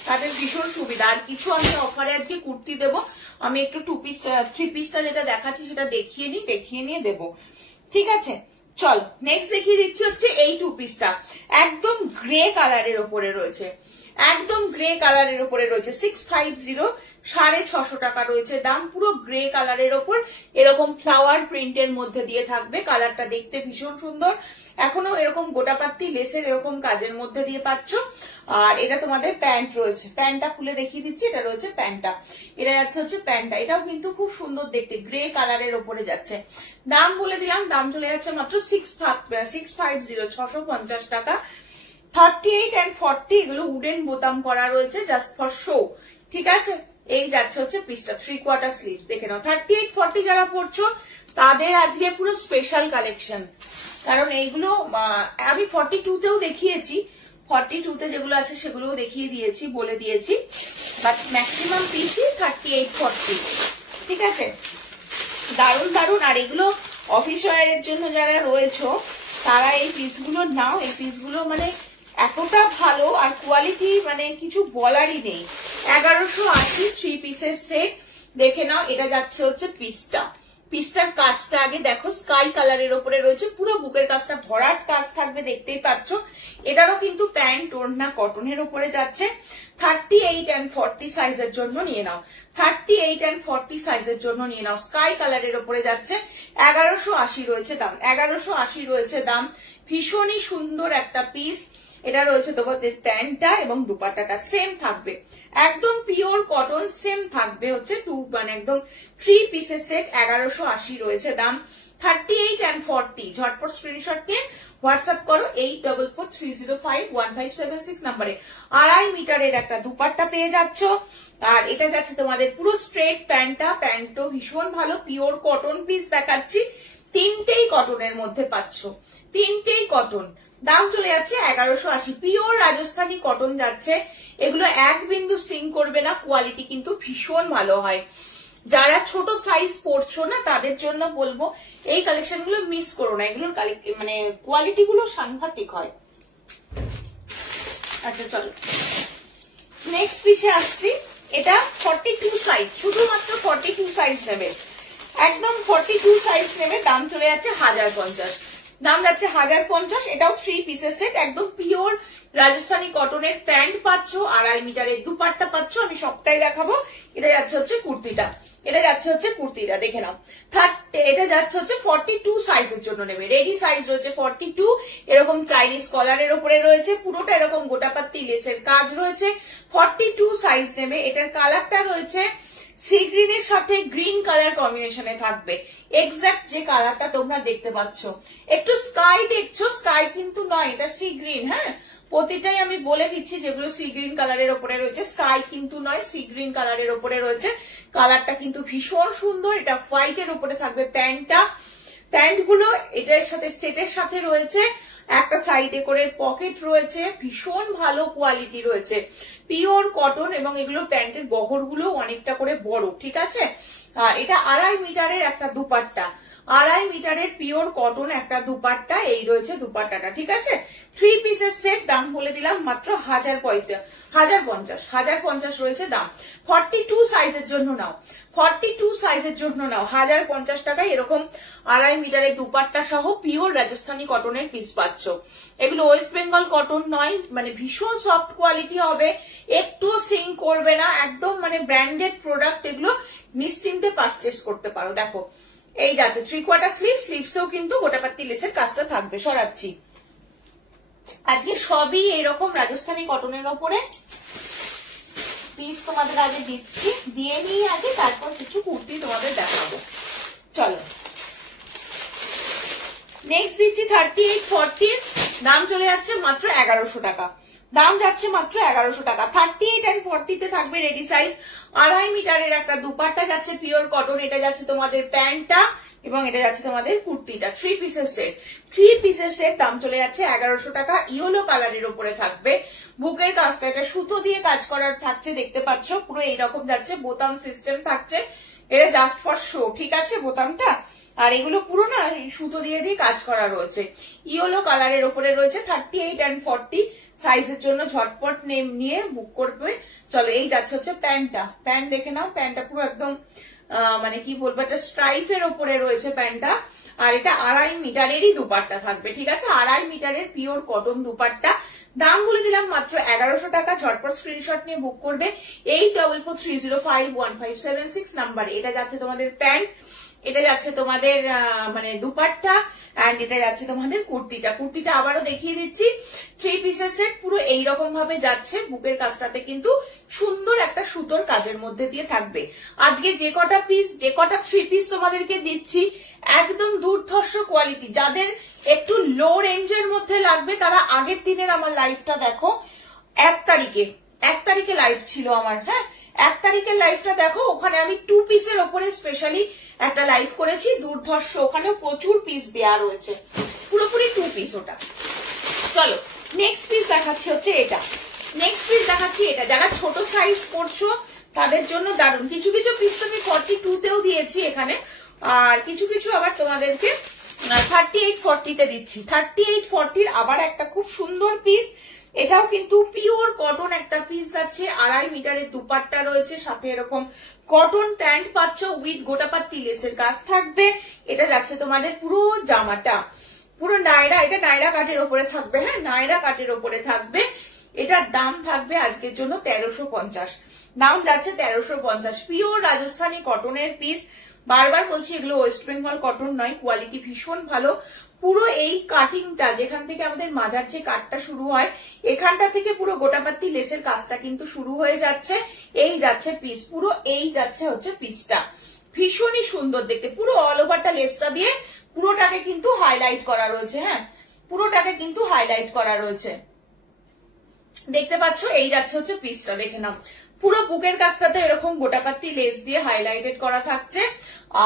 তাদের ভীষণ সুবিধা। আর কিছু আমি অফারে আজকে কুর্তি দেবো, আমি একটু 3 পিসটা যেটা দেখাচ্ছি সেটা দেখিয়ে নিয়ে দেবো। ঠিক আছে, চলো নেক্সট দেখিয়ে দিচ্ছি হচ্ছে এই 2 পিসটা, একদম গ্রে কালারের ওপরে রয়েছে, একদম গ্রে কালারের ওপরে রয়েছে। 650, 650 টাকা রয়েছে দাম। পুরো গ্রে কালারের ওপর এরকম ফ্লাওয়ার প্রিন্টের মধ্যে দিয়ে থাকবে, কালারটা দেখতে ভীষণ সুন্দর। এখনো এরকম গোটাপাত্তি লেসের এরকম কাজের মধ্যে দিয়ে পাচ্ছ। আর এটা তোমাদের প্যান্ট রয়েছে, প্যান্টটা খুলে দেখিয়ে দিচ্ছি, এটা রয়েছে প্যান্টটা। এটা যাচ্ছে হচ্ছে প্যান্টটা, এটাও কিন্তু খুব সুন্দর দেখতে, গ্রে কালারের ওপরে যাচ্ছে। দাম বলে দিলাম, দাম চলে যাচ্ছে মাত্র 650 টাকা। 38 and 40 এগুলো উডেন বোতাম করা রয়েছে, জাস্ট ফর শো। ঠিক আছে, এই যাচ্ছে হচ্ছে পিসটা, 3/4 স্লিভ। দেখে নাও 38-40 যারা পড়ছো তাদের আজকে পুরো স্পেশাল কালেকশন, কারণ এইগুলো আমি 42তেও দেখিয়েছি, 42তে যেগুলো আছে সেগুলোও দেখিয়ে দিয়েছি, বলে দিয়েছি, বাট ম্যাক্সিমাম পিসই 38-40। ঠিক আছে, দারুণ দারুণ। আর এগুলো অফিস ওয়্যারের জন্য যারা রয়েছো তারা এই পিসগুলো নাও, এই পিসগুলো মানে এতটা ভালো, আর কোয়ালিটি মানে কিছু বলারই নেই। 1180 3 পিসের সেট। দেখে নাও, এটা যাচ্ছে হচ্ছে পিসটা, পিসটার কাজটা আগে দেখো, স্কাই কালারের ওপরে রয়েছে, পুরো বুকের কাজটা ভরাট কাজ থাকবে, দেখতেই পাচ্ছ। এটারও কিন্তু প্যান্ট ওড়না কটনের ওপরে যাচ্ছে। 38 and 40 সাইজের জন্য নিয়ে নাও, 38 and 40 সাইজের জন্য নিয়ে নাও। স্কাই কালারের ওপরে যাচ্ছে, 1180 রয়েছে দাম, 1180 রয়েছে দাম। ভীষণই সুন্দর একটা পিস। এটা রয়েছে তোমাদের প্যান্টটা এবং দুপাট্টাটা সেম থাকবে, একদম পিওর কটন, সেম থাকবে হচ্ছে মানে একদম 3 পিসের সেট। 1180 রয়েছে দাম, 38 and 40। ঝটপট স্ক্রিনশট নিয়ে হোয়াটসঅ্যাপ করো 8443051576 নাম্বারে। 2.5 মিটারের একটা দুপাট্টা পেয়ে যাচ্ছ। আর এটা যাচ্ছে তোমাদের পুরো স্ট্রেট প্যান্টটা, প্যান্টও ভীষণ ভালো, পিওর কটন পিস দেখাচ্ছি। 3টেই কটনের মধ্যে পাচ্ছ, 3টেই কটন। দাম চলে যাচ্ছে 1180, পিওর রাজস্থানী কটন যাচ্ছে। এগুলো এক বিন্দু সিং করবে না, কোয়ালিটি কিন্তু ভীষণ ভালো হয়। যারা ছোট সাইজ পড়ছো না তাদের জন্য বলবো এই কালেকশন গুলো মিস করো না, এগুলোর মানে কোয়ালিটি গুলো সাংঘাতিক হয়। আচ্ছা চলো নেক্সট পিসে আসছি। এটা 42 সাইজ, শুধুমাত্র 42 সাইজ নেবে, একদম 42 সাইজ নেবে। দাম চলে যাচ্ছে 1050, দাম যাচ্ছে 1050। এটাও 3 পিসের সেট, একদম পিওর রাজস্থানী কটনের প্যান্ট পাচ্ছ, 2.5 মিটারের দুপাট্টা পাচ্ছ। আমি সবটাই দেখাবো। এটা যাচ্ছে হচ্ছে কুর্তিটা, এটা যাচ্ছে হচ্ছে কুর্তিটা, দেখে নাও। এটা যাচ্ছে হচ্ছে 42 সাইজের জন্য নেবে, রেডি সাইজ রয়েছে 42। এরকম চাইনিজ কলারের ওপরে রয়েছে, পুরোটা এরকম গোটাপাত্তি লেসের কাজ রয়েছে। 42 সাইজ নেবে। এটার কালারটা রয়েছে সি গ্রিনের সাথে গ্রিন কালার কম্বিনেশনে থাকবে, এক্সাক্ট যে কালারটা তোমরা দেখতে পাচ্ছ। একটু স্কাই দেখছো, স্কাই কিন্তু নয়, এটা সি গ্রিন। হ্যাঁ, প্রতিটাই আমি বলে দিচ্ছি যেগুলো সি গ্রিন কালারের ওপরে রয়েছে, স্কাই কিন্তু নয়, সি গ্রিন কালারের ওপরে রয়েছে। কালারটা কিন্তু ভীষণ সুন্দর। এটা হোয়াইটের ওপরে থাকবে প্যান্টটা। প্যান্ট গুলো এটার সাথে সেটের সাথে রয়েছে, একটা সাইডে করে পকেট রয়েছে, ভীষণ ভালো কোয়ালিটি রয়েছে, পিওর কটন, এবং এগুলো প্যান্টের বহর গুলো অনেকটা করে বড়, ঠিক আছে। এটা 2.5 মিটারের একটা দুপাট্টা, 2.5 মিটারের পিওর কটন একটা দুপাট্টা, এই রয়েছে দুপাট্টাটা, ঠিক আছে। 3 পিসের সেট, দাম বলে দিলাম মাত্র 1050 রয়েছে দাম। 42 সাইজের জন্য নাও, 42 সাইজের জন্য নাও, 1050 টাকায় এরকম 2.5 মিটারের দুপাট্টা সহ পিওর রাজস্থানী কটনের পিস পাচ্ছ। এগুলো ওয়েস্ট বেঙ্গল কটন নয়, মানে ভীষণ সফট কোয়ালিটি হবে, একটু সিঙ্ক করবে না, একদম মানে ব্র্যান্ডেড প্রোডাক্ট। এগুলো নিশ্চিন্তে পারচেস করতে পারো। দেখো এই যাচ্ছে 3/4 স্লিভ, স্লিভসেও কিন্তু গোটাপাত্তি লেসের কাজটা থাকবে। সরাচ্ছি, আজকে সবই এরকম রাজস্থানী কটনের ওপরে পিস তোমাদের আগে দিচ্ছি, দিয়ে নিয়ে আগে তারপর কিছু কুর্তি তোমাদের দেখাবো। চলো নেক্সট দিচ্ছি 38-40, দাম চলে যাচ্ছে মাত্র 1100 টাকা, দাম যাচ্ছে মাত্র 1100 টাকা। 38 and 40 তে থাকবে রেডি সাইজ, 2.5 মিটারের একটা দুপাট্টা যাচ্ছে পিওর কটন, এটা যাচ্ছে তোমাদের প্যান্টটা, এবং এটা যাচ্ছে তোমাদের কুর্তিটা। 3 পিসের সেট, 3 পিসের সেট, দাম চলে যাচ্ছে 1100 টাকা। ইয়েলো কালারের উপরে থাকবে, বুকের কাজটা এটা সুতো দিয়ে কাজ করার থাকছে, দেখতে পাচ্ছ পুরো এইরকম যাচ্ছে, বোতাম সিস্টেম থাকছে, এটা জাস্ট ফর শো, ঠিক আছে বোতামটা। আর এগুলো পুরো না সুতো দিয়ে দিয়ে কাজ করা রয়েছে, ইয়েলো কালারের উপরে রয়েছে। 38 and 40 সাইজের জন্য ঝটপট নিয়ে বুক করবে। চলো এই যাচ্ছে হচ্ছে প্যান্টটা, প্যান্ট দেখে নাও, প্যান্টটা পুরো একদম মানে কি বলবো, একটা স্ট্রাইফের ওপরে রয়েছে প্যান্টটা, আর এটা 2.5 মিটারেরই দুপাট্টা থাকবে, ঠিক আছে। 2.5 মিটারের পিওর কটন দুপাট্টা, দাম বলে দিলাম মাত্র 1100 টাকা। ঝটপট স্ক্রিনশট নিয়ে বুক করবে 8443051576 নাম্বারে। এটা যাচ্ছে তোমাদের প্যান্ট, এটা যাচ্ছে তোমাদের মানে দুপাট্টা, এন্ড এটা যাচ্ছে তোমাদের কুর্তিটা। কুর্তিটা আবারও দেখিয়ে দিচ্ছি, 3 পিসের সেট, পুরো এইরকম ভাবে যাচ্ছে, বুকের কাজটাতে কিন্তু সুন্দর একটা সুতোর কাজের মধ্যে দিয়ে থাকবে। আজকে যে কটা পিস, যে কটা 3 পিস তোমাদেরকে দিচ্ছি, একদম দুর্ধর্ষ কোয়ালিটি। যাদের একটু লো রেঞ্জের মধ্যে লাগবে তারা আগের দিনের আমার লাইভটা দেখো, 1 তারিখে লাইভ ছিল আমার, হ্যাঁ 1 তারিখের লাইভটা দেখো, ওখানে আমি 2 পিসের ওপরে স্পেশালি একটা লাইভ করেছি, দুর্ধর্ষ, ওখানেও প্রচুর পিস দেয়া রয়েছে, পুরোপুরি 2 পিস ওটা। চলো নেক্সট পিস দেখাচ্ছি হচ্ছে এটা, নেক্সট পিস দেখাচ্ছি এটা। যারা ছোট সাইজ করছো তাদের জন্য দারুণ, কিছু কিছু পিস তো আমি 42 তেও দিয়েছি এখানে, আর কিছু কিছু আবার তোমাদেরকে 38-40 তে দিচ্ছি। 38-40 আবার একটা খুব সুন্দর পিস, এটাও কিন্তু পিওর কটন একটা পিস যাচ্ছে, 2.5 মিটারের দুপাট্টা রয়েছে, সাথে এরকম কটন প্যান্ট পাচ্ছ উইথ গোটাপাত্তি লেসের কাজ থাকবে। এটা যাচ্ছে তোমাদের পুরো জামাটা, পুরো নায়রা, এটা নায়রা কাটের ওপরে থাকবে, হ্যাঁ নায়রা কাটের ওপরে থাকবে। এটার দাম থাকবে আজকের জন্য 1350, দাম যাচ্ছে 1350। পিওর রাজস্থানী কটনের পিস, বারবার বলছি এগুলো ওয়েস্ট বেঙ্গল কটন নয়, কোয়ালিটি ভীষণ ভালো। পুরো এই কাটিংটা যেখান থেকে আমাদের মাজার যে কাটটা শুরু হয়, এখানটা থেকে পুরো গোটাপাত্তি লেসের কাজটা কিন্তু শুরু হয়ে যাচ্ছে। এই যাচ্ছে পিস, পুরো এই যাচ্ছে হচ্ছে পিসটা, ভীষণই সুন্দর দেখতে, পুরো অল ওভারটা লেসটা দিয়ে পুরোটাকে কিন্তু হাইলাইট করা রয়েছে, হ্যাঁ পুরোটাকে কিন্তু হাইলাইট করা রয়েছে, দেখতে পাচ্ছ। এই যাচ্ছে হচ্ছে পিসটা, দেখে নাও পুরো বুকের কাজটাতে এরকম গোটাপাত্তি লেস দিয়ে হাইলাইটেড করা থাকছে।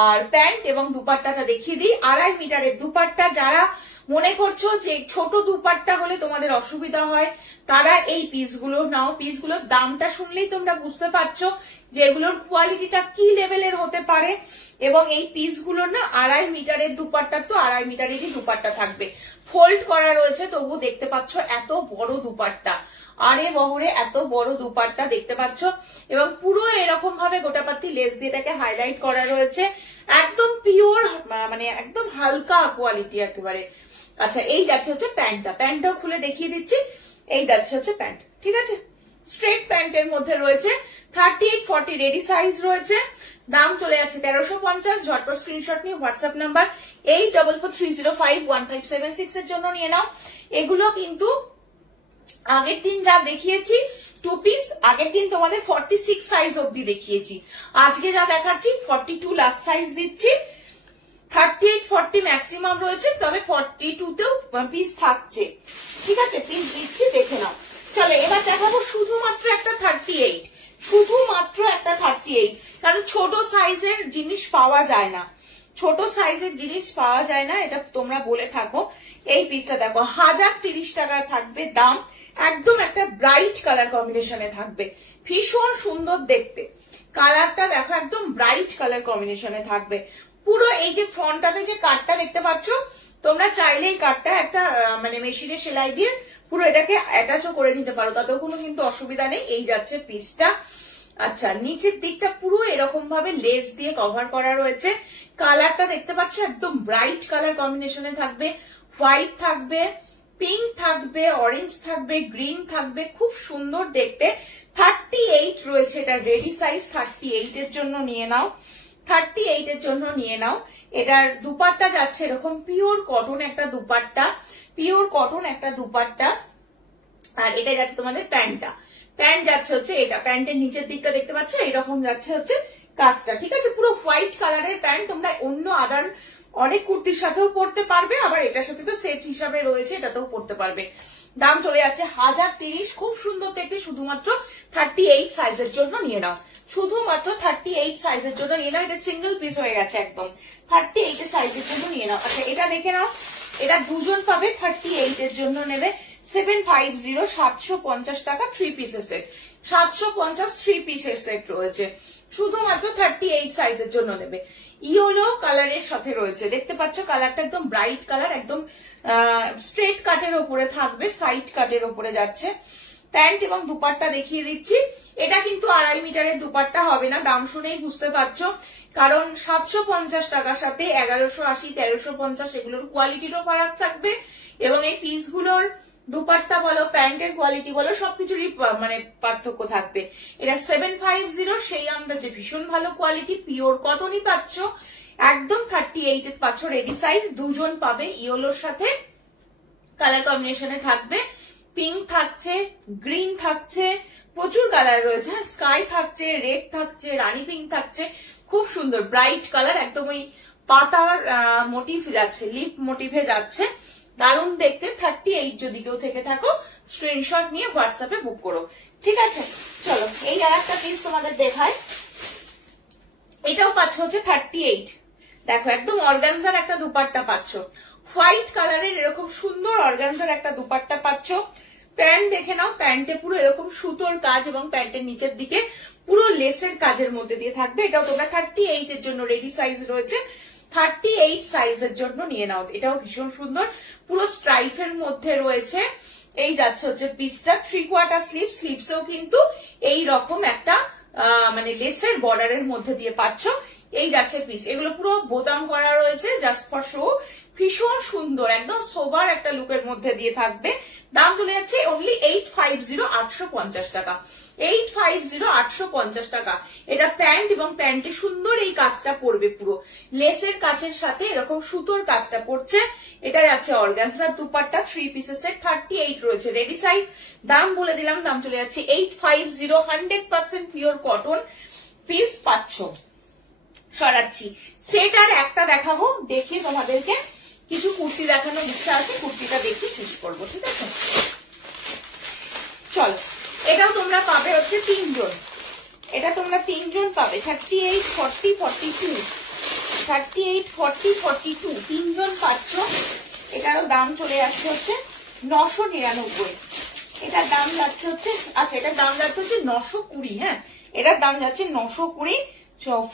আর প্যান্ট এবং দুপাট্টাটা দেখিয়ে দিই, 2.5 মিটারের দুপাট্টা। যারা মনে করছো যে ছোট দুপাট্টা হলে তোমাদের অসুবিধা হয়, তারা এই পিসগুলো নাও। পিসগুলোর দামটা শুনলেই তোমরা বুঝতে পারছো যে এগুলোর কোয়ালিটিটা কি লেভেলের হতে পারে। এবং এই পিসগুলোর না 2.5 মিটারের দুপাট্টা, তো 2.5 মিটারেরই দুপাট্টা থাকবে, ফোল্ড করা রয়েছে, তবু দেখতে পাচ্ছ এত বড় দুপাট্টা, আরে বহরে এত বড় দুপাট্টা দেখতে পাচ্ছ, এবং পুরো এরকম ভাবে গোটাপাত্তি লেস দিয়ে এটাকে হাইলাইট করা রয়েছে, একদম পিওর মানে একদম হালকা কোয়ালিটি একেবারে। আচ্ছা এই যাচ্ছে হচ্ছে প্যান্টটা, প্যান্টটাও খুলে দেখিয়ে দিচ্ছি। এই যাচ্ছে হচ্ছে প্যান্ট, ঠিক আছে, স্ট্রেট প্যান্টের মধ্যে রয়েছে, 38-40 রেডি সাইজ রয়েছে, দাম চলে যাচ্ছে 1350। ঝটপট স্ক্রিনশট নিয়ে হোয়াটসঅ্যাপ নাম্বার 8443051576 এর জন্য নিয়ে নাও। এগুলো কিন্তু আগের দিন যা দেখিয়েছি 2 পিস, আগের দিন তোমাদের 46 সাইজ অবধি দেখিয়েছি, আজকে যা দেখাচ্ছি 42 লাস্ট সাইজ দিচ্ছি, 38-40 ম্যাক্সিমাম রয়েছে, তবে 42তেও পিস থাকছে। ঠিক আছে, পিস দিচ্ছি, দেখে নাও। চলো এবার দেখাবো শুধুমাত্র একটা 38, শুধুমাত্র একটা 38, কারণ ছোট সাইজের জিনিস পাওয়া যায় না, ছোট সাইজের জিনিস পাওয়া যায় না, এটা তোমরা বলে থাকো। এই পিসটা দেখো 1030 টাকা থাকবে দাম, একদম একটা ব্রাইট কালার কম্বিনেশনে থাকবে, ভীষণ সুন্দর দেখতে। কালারটা দেখো একদম ব্রাইট কালার কম্বিনেশনে থাকবে। পুরো এই যে ফ্রন্টটাতে যে কাটটা দেখতে পাচ্ছ, তোমরা চাইলে এই কাটটা একটা মানে মেশিনে সেলাই দিয়ে পুরো এটাকে অ্যাটাচও করে নিতে পারো, তাতেও কোনো কিন্তু অসুবিধা নেই। এই যাচ্ছে পিসটা। আচ্ছা, নিচের দিকটা পুরো এরকম ভাবে লেস দিয়ে কভার করা রয়েছে। কালারটা দেখতে পাচ্ছ একদম ব্রাইট কালার কম্বিনেশনে থাকবে, হোয়াইট থাকবে, পিঙ্ক থাকবে, অরেঞ্জ থাকবে, গ্রিন থাকবে, খুব সুন্দর দেখতে। 38 রয়েছে, এটা রেডি সাইজ। 38 এর জন্য নিয়ে নাও, 38 এর জন্য নিয়ে নাও। এটার দুপাট্টা যাচ্ছে এরকম পিওর কটন একটা দুপাট্টা, পিওর কটন একটা দুপাট্টা। আর এটা যাচ্ছে তোমাদের প্যান্টটা, প্যান্ট যাচ্ছে হচ্ছে এটা, প্যান্টের নিচের দিকটা দেখতে পাচ্ছ এরকম যাচ্ছে হচ্ছে কাজটা। ঠিক আছে, পুরো হোয়াইট কালারের প্যান্ট, তোমরা অন্য আদার অনেক কুর্তির সাথেও পরতে পারবে, আবার এটার সাথে তো সেট হিসাবে রয়েছে, এটাতেও পরতে পারবে। দাম চলে যাচ্ছে 1030, খুব সুন্দর দেখতে। শুধুমাত্র 38 সাইজের জন্য নিয়ে নাও, শুধুমাত্র 38 সাইজের জন্য নিয়ে নাও। এটা সিঙ্গেল পিস হয়ে গেছে একদম, 38 সাইজের জন্য নিয়ে নাও। আচ্ছা এটা দেখে নাও, এটা দুজন পাবে, 38 এর জন্য নেবে 750, 750 টাকা 3 পিসের সেট, 750 3 পিসের সেট রয়েছে, শুধুমাত্র 38 সাইজের জন্য নেবে। ইয়েলো কালারের সাথে রয়েছে, দেখতে পাচ্ছ কালারটা একদম ব্রাইট কালার, একদম স্ট্রেট কাটের ওপরে থাকবে, সাইড কাটের ওপরে যাচ্ছে। প্যান্ট এবং দুপাট্টা দেখিয়ে দিচ্ছি। এটা কিন্তু 2.5 মিটারের দুপাট্টা হবে না, দাম শুনেই বুঝতে পারছো, কারণ 750 টাকার সাথে 1180, 1350 এগুলোর কোয়ালিটিরও ফারাক থাকবে, এবং এই পিসগুলোর দুপাট্টা বলো, প্যান্টের কোয়ালিটি বলো, সবকিছুরই মানে পার্থক্য থাকবে। এটা 750, সেই আন্দাজে ভীষণ ভালো কোয়ালিটি, পিওর কটনই পাচ্ছ, একদম 38 এর পাচ্ছ রেডি সাইজ। দুজন পাবে, ইয়েলোর সাথে কালার কম্বিনেশনে থাকবে, পিঙ্ক থাকছে, গ্রিন থাকছে, প্রচুর কালার রয়েছে, স্কাই থাকছে, রেড থাকছে, রানী পিঙ্ক থাকছে, খুব সুন্দর ব্রাইট কালার, একদম ওই পাতার মোটিভ যাচ্ছে, লিপ মোটিভে যাচ্ছে, দারুণ দেখতে। 38 যদি কেউ থেকে থাকো স্ক্রিনশট নিয়ে হোয়াটসঅ্যাপে বুক করো। ঠিক আছে, চলো এই আর একটা পিস তোমাদের দেখায়। এটাও পাচ্ছ হচ্ছে 38, দেখো একদম অর্গানজার একটা দুপাট্টা পাচ্ছ, হোয়াইট কালারের এরকম সুন্দর অর্গানজার একটা দুপাট্টা পাচ্ছ। প্যান্ট দেখে নাও, প্যান্টে পুরো এরকম সুতোর কাজ এবং প্যান্টের নিচের দিকে পুরো লেসের কাজের মধ্যে দিয়ে থাকবে। এটাও তোমরা 38 এর জন্য রেডি সাইজ রয়েছে, 38 সাইজের জন্য নিয়ে নাও। এটাও ভীষণ সুন্দর, পুরো স্ট্রাইফের মধ্যে রয়েছে। এই যাচ্ছে হচ্ছে পিসটা 3/4 স্লিভ, স্লিভসেও কিন্তু এই রকম একটা মানে লেসের বর্ডারের মধ্যে দিয়ে পাচ্ছ। এই যাচ্ছে পিস, এগুলো পুরো বোতাম করা রয়েছে জাস্ট ফর শো, ভীষণ সুন্দর একদম সোবার একটা লুকের মধ্যে দিয়ে থাকবে। দাম চলে যাচ্ছে অনলি 850, 850 টাকা, 850, 850 টাকা। এটা প্যান্ট, এবং প্যান্টে সুন্দর এই কাজটা পড়বে, পুরো লেসের কাজের সাথে এরকম সুতোর কাজটা পড়ছে। এটা যাচ্ছে অর্গানজার দুপাট্টা, 3 পিসের সেট, 38 রয়েছে রেডি সাইজ। দাম বলে দিলাম, দাম চলে যাচ্ছে 850, 100% পিওর কটন পিস পাচ্ছ। সরাচ্ছি সেট, আর একটা দেখাবো, দেখে তোমাদেরকে কিছু কুর্তি দেখানোর ইচ্ছা আছে, কুর্তিটা দেখে শেষ করবো। ঠিক আছে, চলো এটাও তোমরা পাবে হচ্ছে 3 জন, এটা তোমরা 3 জন পাবে, 38, 40, 42, 38, 40, 42, 3 জন পাচ্ছ। এটারও দাম চলে যাচ্ছে হচ্ছে 999, এটার দাম যাচ্ছে হচ্ছে, আচ্ছা এটার দাম যাচ্ছে হচ্ছে 920, হ্যাঁ এটার দাম যাচ্ছে 920।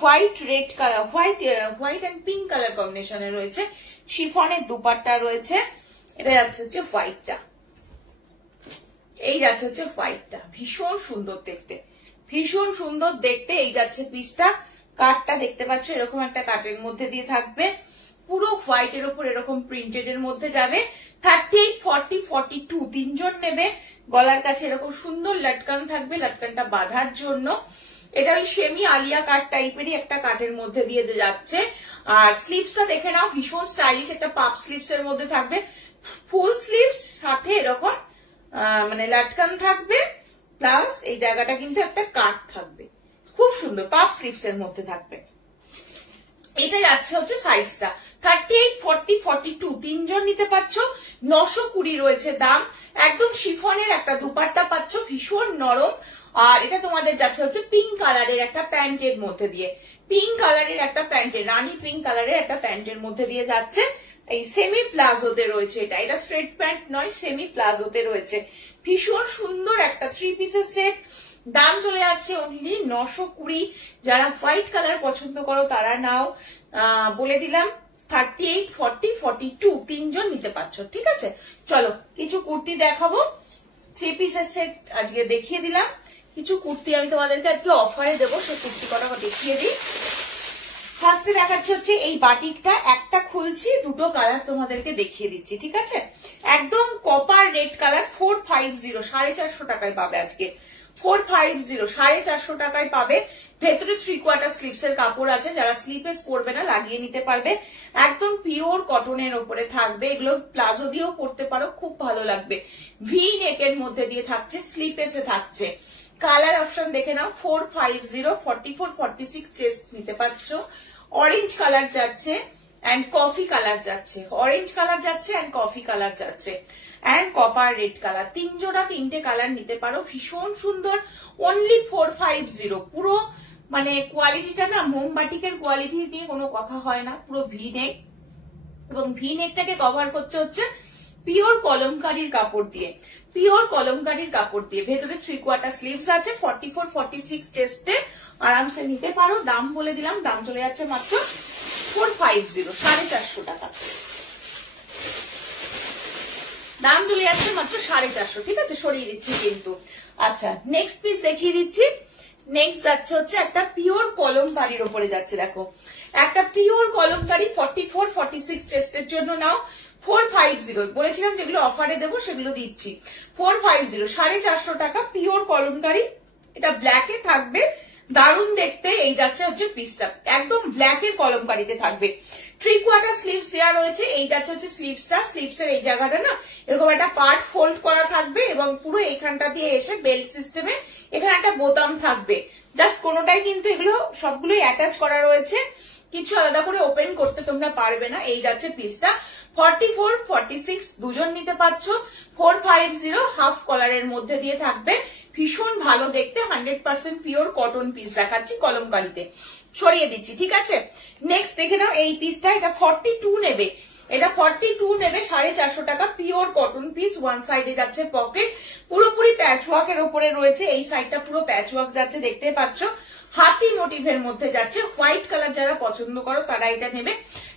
White red colour, white and pink colour কম্বিনেশনে রয়েছে, শিফনের দুপাট্টা রয়েছে। এটা যাচ্ছে হচ্ছে হোয়াইটটা, এই যাচ্ছে হচ্ছে হোয়াইটটা, ভীষণ সুন্দর দেখতে, ভীষণ সুন্দর দেখতে। এই যাচ্ছে পিসটা, কাটটা দেখতে পাচ্ছ এরকম একটা কাটের মধ্যে দিয়ে থাকবে, পুরো হোয়াইটের ওপর এরকম প্রিন্টেড এর মধ্যে যাবে। 38, 40, 42 তিনজন নেবে। গলার কাছে এরকম সুন্দর লটকান থাকবে, লটকানটা বাঁধার জন্য। এটা ওই সেমি আলিয়া কাট টাইপেরই একটা কাটের মধ্যে দিয়ে যাচ্ছে। আর স্লিভসটা দেখে নাও, ভীষণ স্টাইলিশ একটা পাপ স্লিভস এর মধ্যে থাকবে, ফুল স্লিভস সাথে এরকম মানে লটকান থাকবে, প্লাস এই জায়গাটা কিন্তু একটা কাট থাকবে, খুব সুন্দর পাপ স্লিভস এর মধ্যে থাকবে। এটা যাচ্ছে হচ্ছে সাইজটা 38, 40, 42 তিনজন নিতে পাচ্ছ। 920 রয়েছে দাম। একদম শিফনের একটা দুপাট্টা পাচ্ছ, ভীষণ নরম। আর এটা তোমাদের যাচ্ছে হচ্ছে পিঙ্ক কালারের একটা প্যান্টের মধ্যে দিয়ে, পিঙ্ক কালারের একটা প্যান্টের, রানী পিঙ্ক কালারের একটা প্যান্টের মধ্যে দিয়ে যাচ্ছে। এই সেমি প্লাজোতে রয়েছে, এটা স্ট্রেট প্যান্ট নয়, সেমি প্লাজোতে রয়েছে। ভীষণ সুন্দর একটা 3 পিসের সেট। দাম চলে যাচ্ছে অনলি 920। যারা হোয়াইট কালার পছন্দ করো তারা নাও। বলে দিলাম 38, 40, 42 তিনজন নিতে পারছো। ঠিক আছে, চলো কিছু কুর্তি দেখাবো। 3 পিসের সেট আজকে দেখিয়ে দিলাম। কিছু কুর্তি আমি তোমাদেরকে আজকে অফারে দেবো, সেই কুর্তি কটা দেখিয়ে দিই। ফার্স্টে দেখাচ্ছি হচ্ছে এই বাটিকটা, একটা খুলছি, দুটো কালার তোমাদেরকে দেখিয়ে দিচ্ছি। ঠিক আছে, একদম কপার রেড কালার, 450, 450 টাকায় পাবে আজকে। 450, 450 টাকায় পাবে। ভেতরে 3/4 স্লিপস এর কাপড় আছে, যারা স্লিপেস পরবে না লাগিয়ে নিতে পারবে। একদম পিওর কটনের উপরে থাকবে, এগুলো প্লাজো দিয়েও পরতে পারো, খুব ভালো লাগবে। ভি নেকের মধ্যে দিয়ে থাকছে, স্লিপেসে থাকছে। কালার অপশন দেখে নাও, 450, 44, 46 চেস্ট নিতে পারছো। অরেঞ্জ কালার যাচ্ছে এন্ড কফি কালার যাচ্ছে, অরেঞ্জ কালার যাচ্ছে এন্ড কফি কালার যাচ্ছে, এন্ড কপার রেড কালার। 3 জোড়া 3টে কালার নিতে পারো, ভীষণ সুন্দর। অনলি 450। পুরো মানে কোয়ালিটিটা না মোমবাটিকের কোয়ালিটি নিয়ে কোনো কথা হয় না। পুরো ভি নেক, এবং ভি নেকটাকে কভার করছে হচ্ছে পিওর কলমকারীর কাপড় দিয়ে, পিওর কলমকারীর কাপড় দিয়ে। ভেতরে 3/4 স্লিভস আছে, 44, 46 চেস্টে আরামসে নিতে পারো। দাম বলে দিলাম, দাম চলে যাচ্ছে মাত্র 450, 450 টাকা। দাম চলে যাচ্ছে মাত্র 450। ঠিক আছে, সরিয়ে দিচ্ছি কিন্তু। আচ্ছা, নেক্সট পিস দেখিয়ে দিচ্ছি। নেক্সট যাচ্ছে হচ্ছে একটা পিওর কলমকারীর উপরে যাচ্ছে, দেখো একটা পিওর কলমকারী, 44, 46 চেস্টের জন্য নাও। 450 বলেছিলাম যেগুলো অফারে দেবো সেগুলো দিচ্ছি। 450, 450 টাকা, পিওর কলমকারী। এটা ব্ল্যাকে থাকবে, দারুণ দেখতে। এই যাচ্ছে হচ্ছে পিসটা, একদম ব্ল্যাকের কলমকারীতে থাকবে। 3/4 স্লিভস দেওয়া রয়েছে। এই যাচ্ছে হচ্ছে স্লিভসটা, স্লিভসের এই জায়গাটা না এরকম একটা পার্ট ফোল্ড করা থাকবে, এবং পুরো এইখানটা দিয়ে এসে বেল্ট সিস্টেমে এখানে একটা বোতাম থাকবে। জাস্ট কোনোটাই কিন্তু এগুলো সবগুলোই অ্যাটাচ করা রয়েছে, কিছু আলাদা করে ওপেন করতে তোমরা পারবে না। এই যাচ্ছে পিসটা, 44, 46 দুজন নিতে পারছো। 450 হাফ কলারের মধ্যে দিয়ে থাকবে, ভীষণ ভালো দেখতে। 100% পিওর কটন পিস দেখাচ্ছি কলমকারীতে, সরিয়ে দিচ্ছি। ঠিক আছে, নেক্সট দেখে নাও এই পিসটা। এটা 42 নেবে, এটা 42 নেবে, 450 টাকা, পিওর কটন পিস। ওয়ান সাইডে যাচ্ছে পকেট, পুরোপুরি প্যাচ ওয়ার্কের উপরে রয়েছে। এই সাইডটা পুরো প্যাচ ওয়ার্ক যাচ্ছে, দেখতে পাচ্ছ। হাতি মোটিভের মধ্যে যাচ্ছে। হোয়াইট কালার যারা পছন্দ করো তারা এটা নেবে।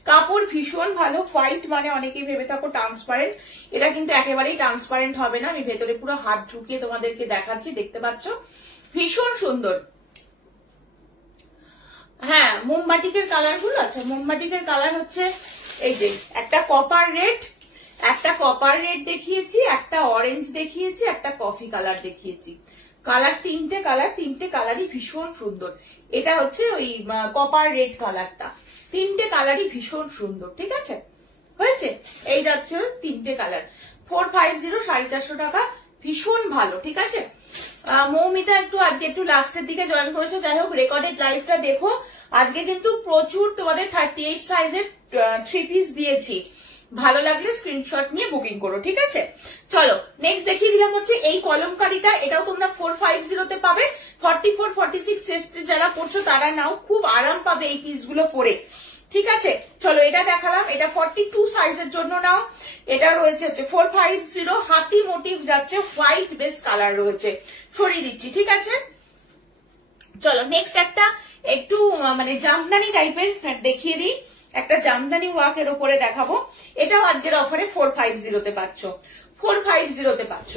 কাপড় ভীষণ ভালো। হোয়াইট মানে অনেকেই ভেবে থাকো ট্রান্সপারেন্ট, এটা কিন্তু একেবারেই ট্রান্সপারেন্ট হবে না। আমি ভেতরে পুরো হাত ঢুকিয়ে তোমাদেরকে দেখাচ্ছি, দেখতে পাচ্ছ, ভীষণ সুন্দর। হ্যাঁ, মোমবাটিকের কালার গুলো, আচ্ছা মোমবাটিকের কালার হচ্ছে এই যে একটা কপার রেড, একটা কপার রেড দেখিয়েছি, একটা অরেঞ্জ দেখিয়েছি, একটা কফি কালার দেখিয়েছি। কালার তিনটে কালার, তিনটে কালারই ভীষণ সুন্দর। এটা হচ্ছে ওই কপার রেড কালারটা, তিনটে কালারই ভীষণ সুন্দর। ঠিক আছে, হয়েছে। এই যাচ্ছে তিনটে কালার, 450, 450 টাকা, ভীষণ ভালো। ঠিক আছে, মৌমিতা একটু আজকে একটু লাস্টের দিকে জয়েন করেছো, যাই হোক রেকর্ডেড লাইভটা দেখো। আজকে কিন্তু প্রচুর তোমাদের 38 সাইজের 3 পিস দিয়েছি, ভালো লাগলে স্ক্রিনশট নিয়ে বুকিং করো। ঠিক আছে, চলো নেক্সট দেখিয়ে দিলাম হচ্ছে এই কলমকারীটা। এটাও তোমরা 450 তে পাবে। 44, 46 চেস্টে যারা পড়ছো তারা নাও, খুব আরাম পাবে এই পিসগুলো পরে। ঠিক আছে, চলো এটা দেখালাম, এটা 42 সাইজের জন্য নাও। এটা রয়েছে হচ্ছে 450, হাতি মোটিভ যাচ্ছে, হোয়াইট বেস কালার রয়েছে, সরিয়ে দিচ্ছি। ঠিক আছে, চলো নেক্সট একটা একটু মানে জামদানি টাইপের দেখিয়ে দিই। একটা জামদানি ওয়ার্কের উপরে দেখাবো। এটাও আজকের অফারে 450 তে পাচ্ছ, 450 তে পাচ্ছ।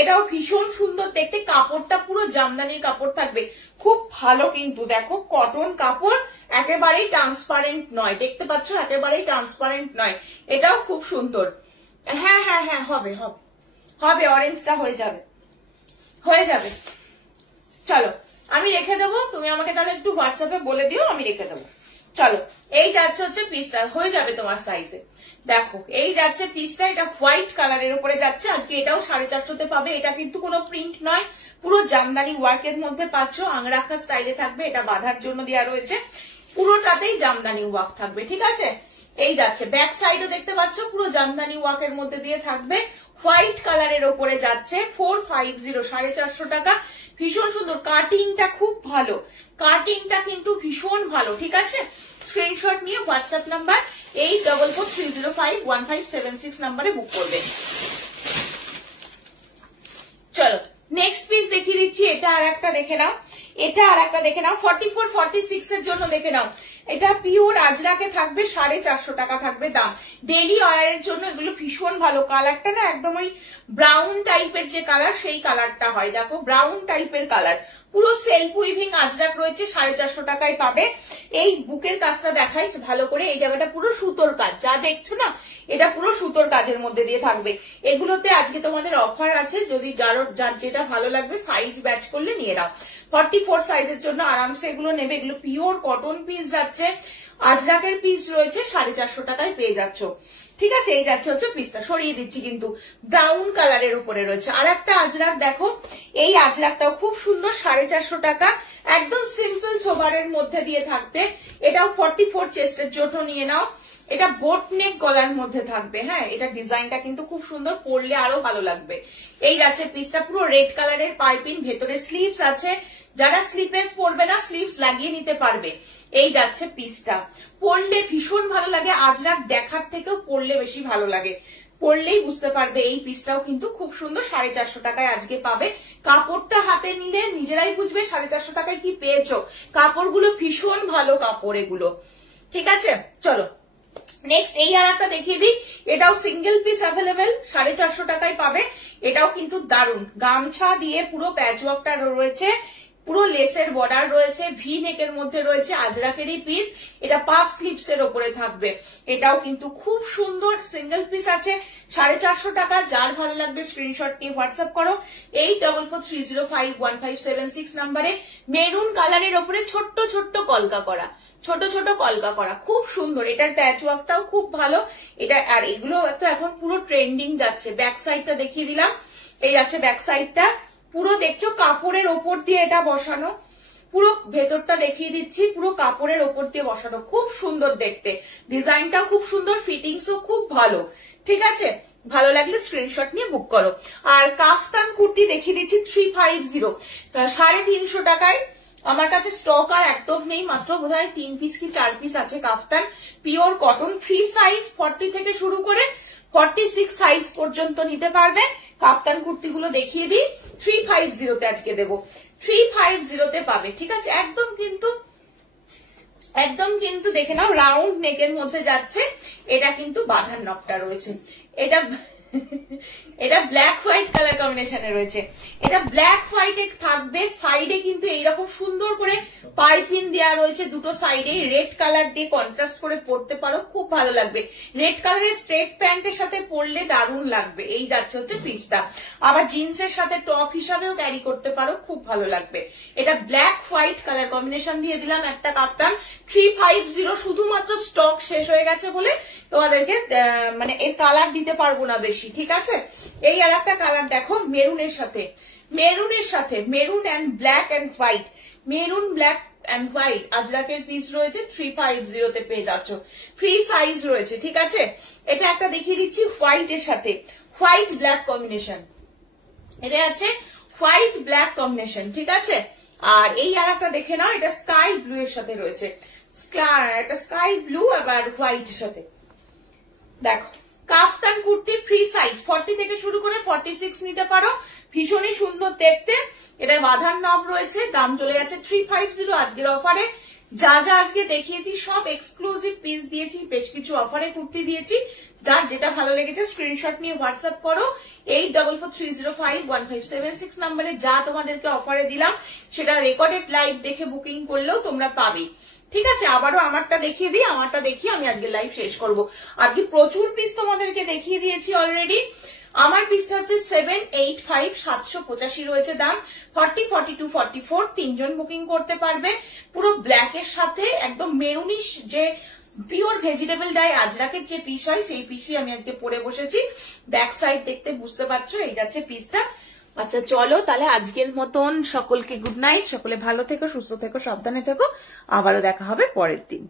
এটাও ভীষণ সুন্দর দেখতে, কাপড়টা পুরো জামদানির কাপড় থাকবে, খুব ভালো কিন্তু। দেখো কটন কাপড়, একেবারেই ট্রান্সপারেন্ট নয়, দেখতে পাচ্ছ একেবারেই ট্রান্সপারেন্ট নয়। এটাও খুব সুন্দর। হ্যাঁ হ্যাঁ হ্যাঁ, হবে হবে হবে, অরেঞ্জটা হয়ে যাবে, হয়ে যাবে। চলো আমি রেখে দেবো, তুমি আমাকে তাহলে একটু হোয়াটসঅ্যাপে বলে দিও, আমি রেখে দেবো। চলো এই যাচ্ছে হচ্ছে পিসটা, হয়ে যাবে তোমার সাইজে। দেখো এই যাচ্ছে পিসটা, এটা হোয়াইট কালারের উপরে যাচ্ছে। আজকে এটাও 450 তে পাবে। এটা কিন্তু কোনো প্রিন্ট নয়, পুরো জামদানি ওয়ার্কের মধ্যে পাচ্ছ, আংরাখা স্টাইলে থাকবে। এটা বাঁধার জন্য দেওয়া রয়েছে। পুরোটাতেই জামদানি ওয়ার্ক থাকবে, ঠিক আছে। এই যাচ্ছে ব্যাক সাইডও দেখতে পাচ্ছ পুরো জামদানি ওয়ার্কের মধ্যে দিয়ে থাকবে, হোয়াইট কালারের ওপরে যাচ্ছে 450, 450 টাকা। ভীষণ সুন্দর, কাটিংটা খুব ভালো, কাটিংটা কিন্তু ভীষণ ভালো, ঠিক আছে। স্ক্রিনশট নিয়ে হোয়াটসঅ্যাপ নাম্বার 8443051576 নাম্বারে বুক করবেন। চলো নেক্সট পিস দেখিয়ে দিচ্ছি, এটা আর একটা দেখে নাও, এটা আর একটা দেখে নাও, 44, 46 এর জন্য দেখে নাও। এটা পিওর আজরাকে থাকবে, 450 টাকা থাকবে দাম। ডেলি ওয়্যারের জন্য এগুলো ভীষণ ভালো। কালারটা না একদম ওই ব্রাউন টাইপের যে কালার, সেই কালারটা হয়, দেখো ব্রাউন টাইপের কালার। পুরো সেলফ উইভিং আজরাক রয়েছে, 450 টাকায় পাবে। এই বুকের কাজটা দেখাই ভালো করে, এই জায়গাটা পুরো সুতোর কাজ, যা দেখছো না এটা পুরো সুতোর কাজের মধ্যে দিয়ে থাকবে। এগুলোতে আজকে তোমাদের অফার আছে, যদি যার যেটা ভালো লাগবে সাইজ ব্যাচ করলে নিয়ে নাও। 44 সাইজের জন্য আরামসে এগুলো নেবে। এগুলো পিওর কটন পিস যাচ্ছে, আজরাকের পিস রয়েছে, 450 টাকায় পেয়ে যাচ্ছ, ঠিক আছে। এই যাচ্ছে হচ্ছে পিসটা, সরিয়ে দিচ্ছি কিন্তু ব্রাউন কালারের উপরে রয়েছে। আর একটা আজরাক দেখো, এই আজরাকটাও খুব সুন্দর, 450 টাকা, একদম সিম্পল সোবারের মধ্যে দিয়ে থাকবে। এটাও 44 চেস্টের জন্য নিয়ে নাও। এটা বোট নেক গলার মধ্যে থাকবে, হ্যাঁ এটা ডিজাইনটা কিন্তু খুব সুন্দর, পরলে আরো ভালো লাগবে। এই যাচ্ছে পিসটা, পুরো রেড কালারের পাইপিং, ভেতরে স্লিভস আছে, যারা স্লিপেস পরবে না স্লিভস লাগিয়ে নিতে পারবে। এই যাচ্ছে পিসটা, পরলে ভীষণ ভালো লাগে, আজরাক দেখার থেকেও পরলে বেশি ভালো লাগে, পরলেই বুঝতে পারবে। এই পিসটাও কিন্তু খুব সুন্দর, 450 টাকায় আজকে পাবে। কাপড়টা হাতে নিলে নিজেরাই বুঝবে 450 টাকায় কি পেয়েছো। কাপড়গুলো ভীষণ ভালো কাপড় এগুলো, ঠিক আছে। চলো নেক্সট এই আর একটা দেখিয়ে দিই, এটাও সিঙ্গেল পিস অ্যাভেলেবেল, 450 টাকায় পাবে। এটাও কিন্তু দারুন, গামছা দিয়ে পুরো প্যাচওয়ার্কটা রয়েছে, পুরো লেসের বর্ডার রয়েছে, ভি নেকের মধ্যে রয়েছে, আজরাকেরই পিস। এটা পাফ স্লিপস এর উপরে থাকবে। এটাও কিন্তু খুব সুন্দর, সিঙ্গেল পিস আছে, 450 টাকা। যার ভালো লাগবে স্ক্রিনশট নিয়ে হোয়াটসঅ্যাপ করো 8443051576 নাম্বারে। মেরুন কালারের উপরে ছোট্ট ছোট্ট কলকা করা, ছোট ছোট কলকা করা, খুব সুন্দর। এটার প্যাচওয়ার্কটাও খুব ভালো। এটা আর এগুলো তো এখন পুরো ট্রেন্ডিং যাচ্ছে। ব্যাক সাইডটা দেখিয়ে দিলাম, এই যাচ্ছে ব্যাক সাইডটা, পুরো দেখছো কাপড়ের ওপর দিয়ে এটা বসানো, পুরো ভেতরটা দেখিয়ে দিচ্ছি, পুরো কাপড়ের ওপর দিয়ে বসানো, খুব সুন্দর দেখতে। ডিজাইনটাও খুব সুন্দর, ফিটিংসও খুব ভালো, ঠিক আছে। ভালো লাগলে স্ক্রিনশট নিয়ে বুক করো। আর কাফতান কুর্তি দেখিয়ে দিচ্ছি 350, 350 টাকায়। আমার কাছে স্টক আর একদম নেই, মাত্র বোধহয় 3 পিস কি 4 পিস আছে কাফতান, পিওর কটন, ফ্রি সাইজ 40 থেকে শুরু করে 46 সাইজ পর্যন্ত নিতে পারবে। কাফতান কুর্তিগুলো দেখিয়ে দিই, 350 তে আজকে দেবো, 350 তে পাবে, ঠিক আছে। একদম কিন্তু দেখে নাও, রাউন্ড নেকের মধ্যে যাচ্ছে। এটা কিন্তু বাঁধার নকটা রয়েছে, এটা ব্ল্যাক হোয়াইট কালার কম্বিনেশনে রয়েছে। এটা ব্ল্যাক হোয়াইটে থাকবে, সাইডে কিন্তু এইরকম সুন্দর করে পাইপিং দেওয়া রয়েছে, দুটো সাইডে রেড কালার দিয়ে কন্ট্রাস্ট করে পরতে পারো, খুব ভালো লাগবে। রেড কালারের স্ট্রেট প্যান্টের সাথে পরলে দারুণ লাগবে। এই যাচ্ছে হচ্ছে পিসটা, আবার জিন্সের সাথে টপ হিসাবেও ক্যারি করতে পারো, খুব ভালো লাগবে। এটা ব্ল্যাক হোয়াইট কালার কম্বিনেশন দিয়ে দিলাম একটা কাফতান, 350। শুধুমাত্র স্টক শেষ হয়ে গেছে বলে তোমাদেরকে মানে এর কালার দিতে পারবো না বেশি, ঠিক আছে। এই আর একটা কালার দেখো, মেরুনের সাথে, maroon and black and white, maroon black and white আজরাকের পিস রয়েছে, 350 তে পেয়ে যাচ্ছ, ফ্রি সাইজ রয়েছে, ঠিক আছে। এটা একটা দেখিয়ে দিচ্ছি হোয়াইট এর সাথে, হোয়াইট ব্ল্যাক কম্বিনেশন, এটা আছে হোয়াইট ব্ল্যাক কম্বিনেশন, ঠিক আছে। আর এই আর একটা দেখে নাও, এটা স্কাই ব্লু এর সাথে রয়েছে, এটা স্কাই ব্লু আবার হোয়াইট এর সাথে। দেখো কাফতান কুর্তি ফ্রি সাইজ 40 থেকে শুরু করে 46 নিতে পারো, ভীষণই সুন্দর দেখতে। এটা বাঁধার নব রয়েছে, দাম চলে যাচ্ছে 350 আজকের অফারে। যা যা আজকে দেখিয়েছি সব এক্সক্লুসিভ পিস দিয়েছি, বেশ কিছু অফারে কুর্তি দিয়েছি। যার যেটা ভালো লেগেছে স্ক্রিনশট নিয়ে হোয়াটসঅ্যাপ করো 8443051576 নাম্বারে। যা তোমাদেরকে অফারে দিলাম সেটা রেকর্ডেড লাইভ দেখে বুকিং করলেও তোমরা পাবে, ঠিক আছে। আবারও আমারটা দেখিয়ে দিই, আমারটা দেখিয়ে আমি আজকে লাইভ শেষ করব। আজকে প্রচুর পিস তোমাদেরকে দেখিয়ে দিয়েছি অলরেডি। আমার পিসটা হচ্ছে 785, 785 রয়েছে দাম, 40, 42, 44 তিনজন বুকিং করতে পারবে। পুরো ব্ল্যাক এর সাথে একদম মেরুনিশ যে পিওর ভেজিটেবল ডাই আজরাকের যে পিস হয় সেই পিসই আমি আজকে পরে বসেছি। ব্যাক সাইড দেখতে বুঝতে পারছো, এই যাচ্ছে পিসটা, আচ্ছা চলো তাহলে আজকের মতন সকলকে গুড নাইট, সকলে ভালো থেকো, সুস্থ থেকো, সাবধানে থেকো, আবারও দেখা হবে পরের দিন।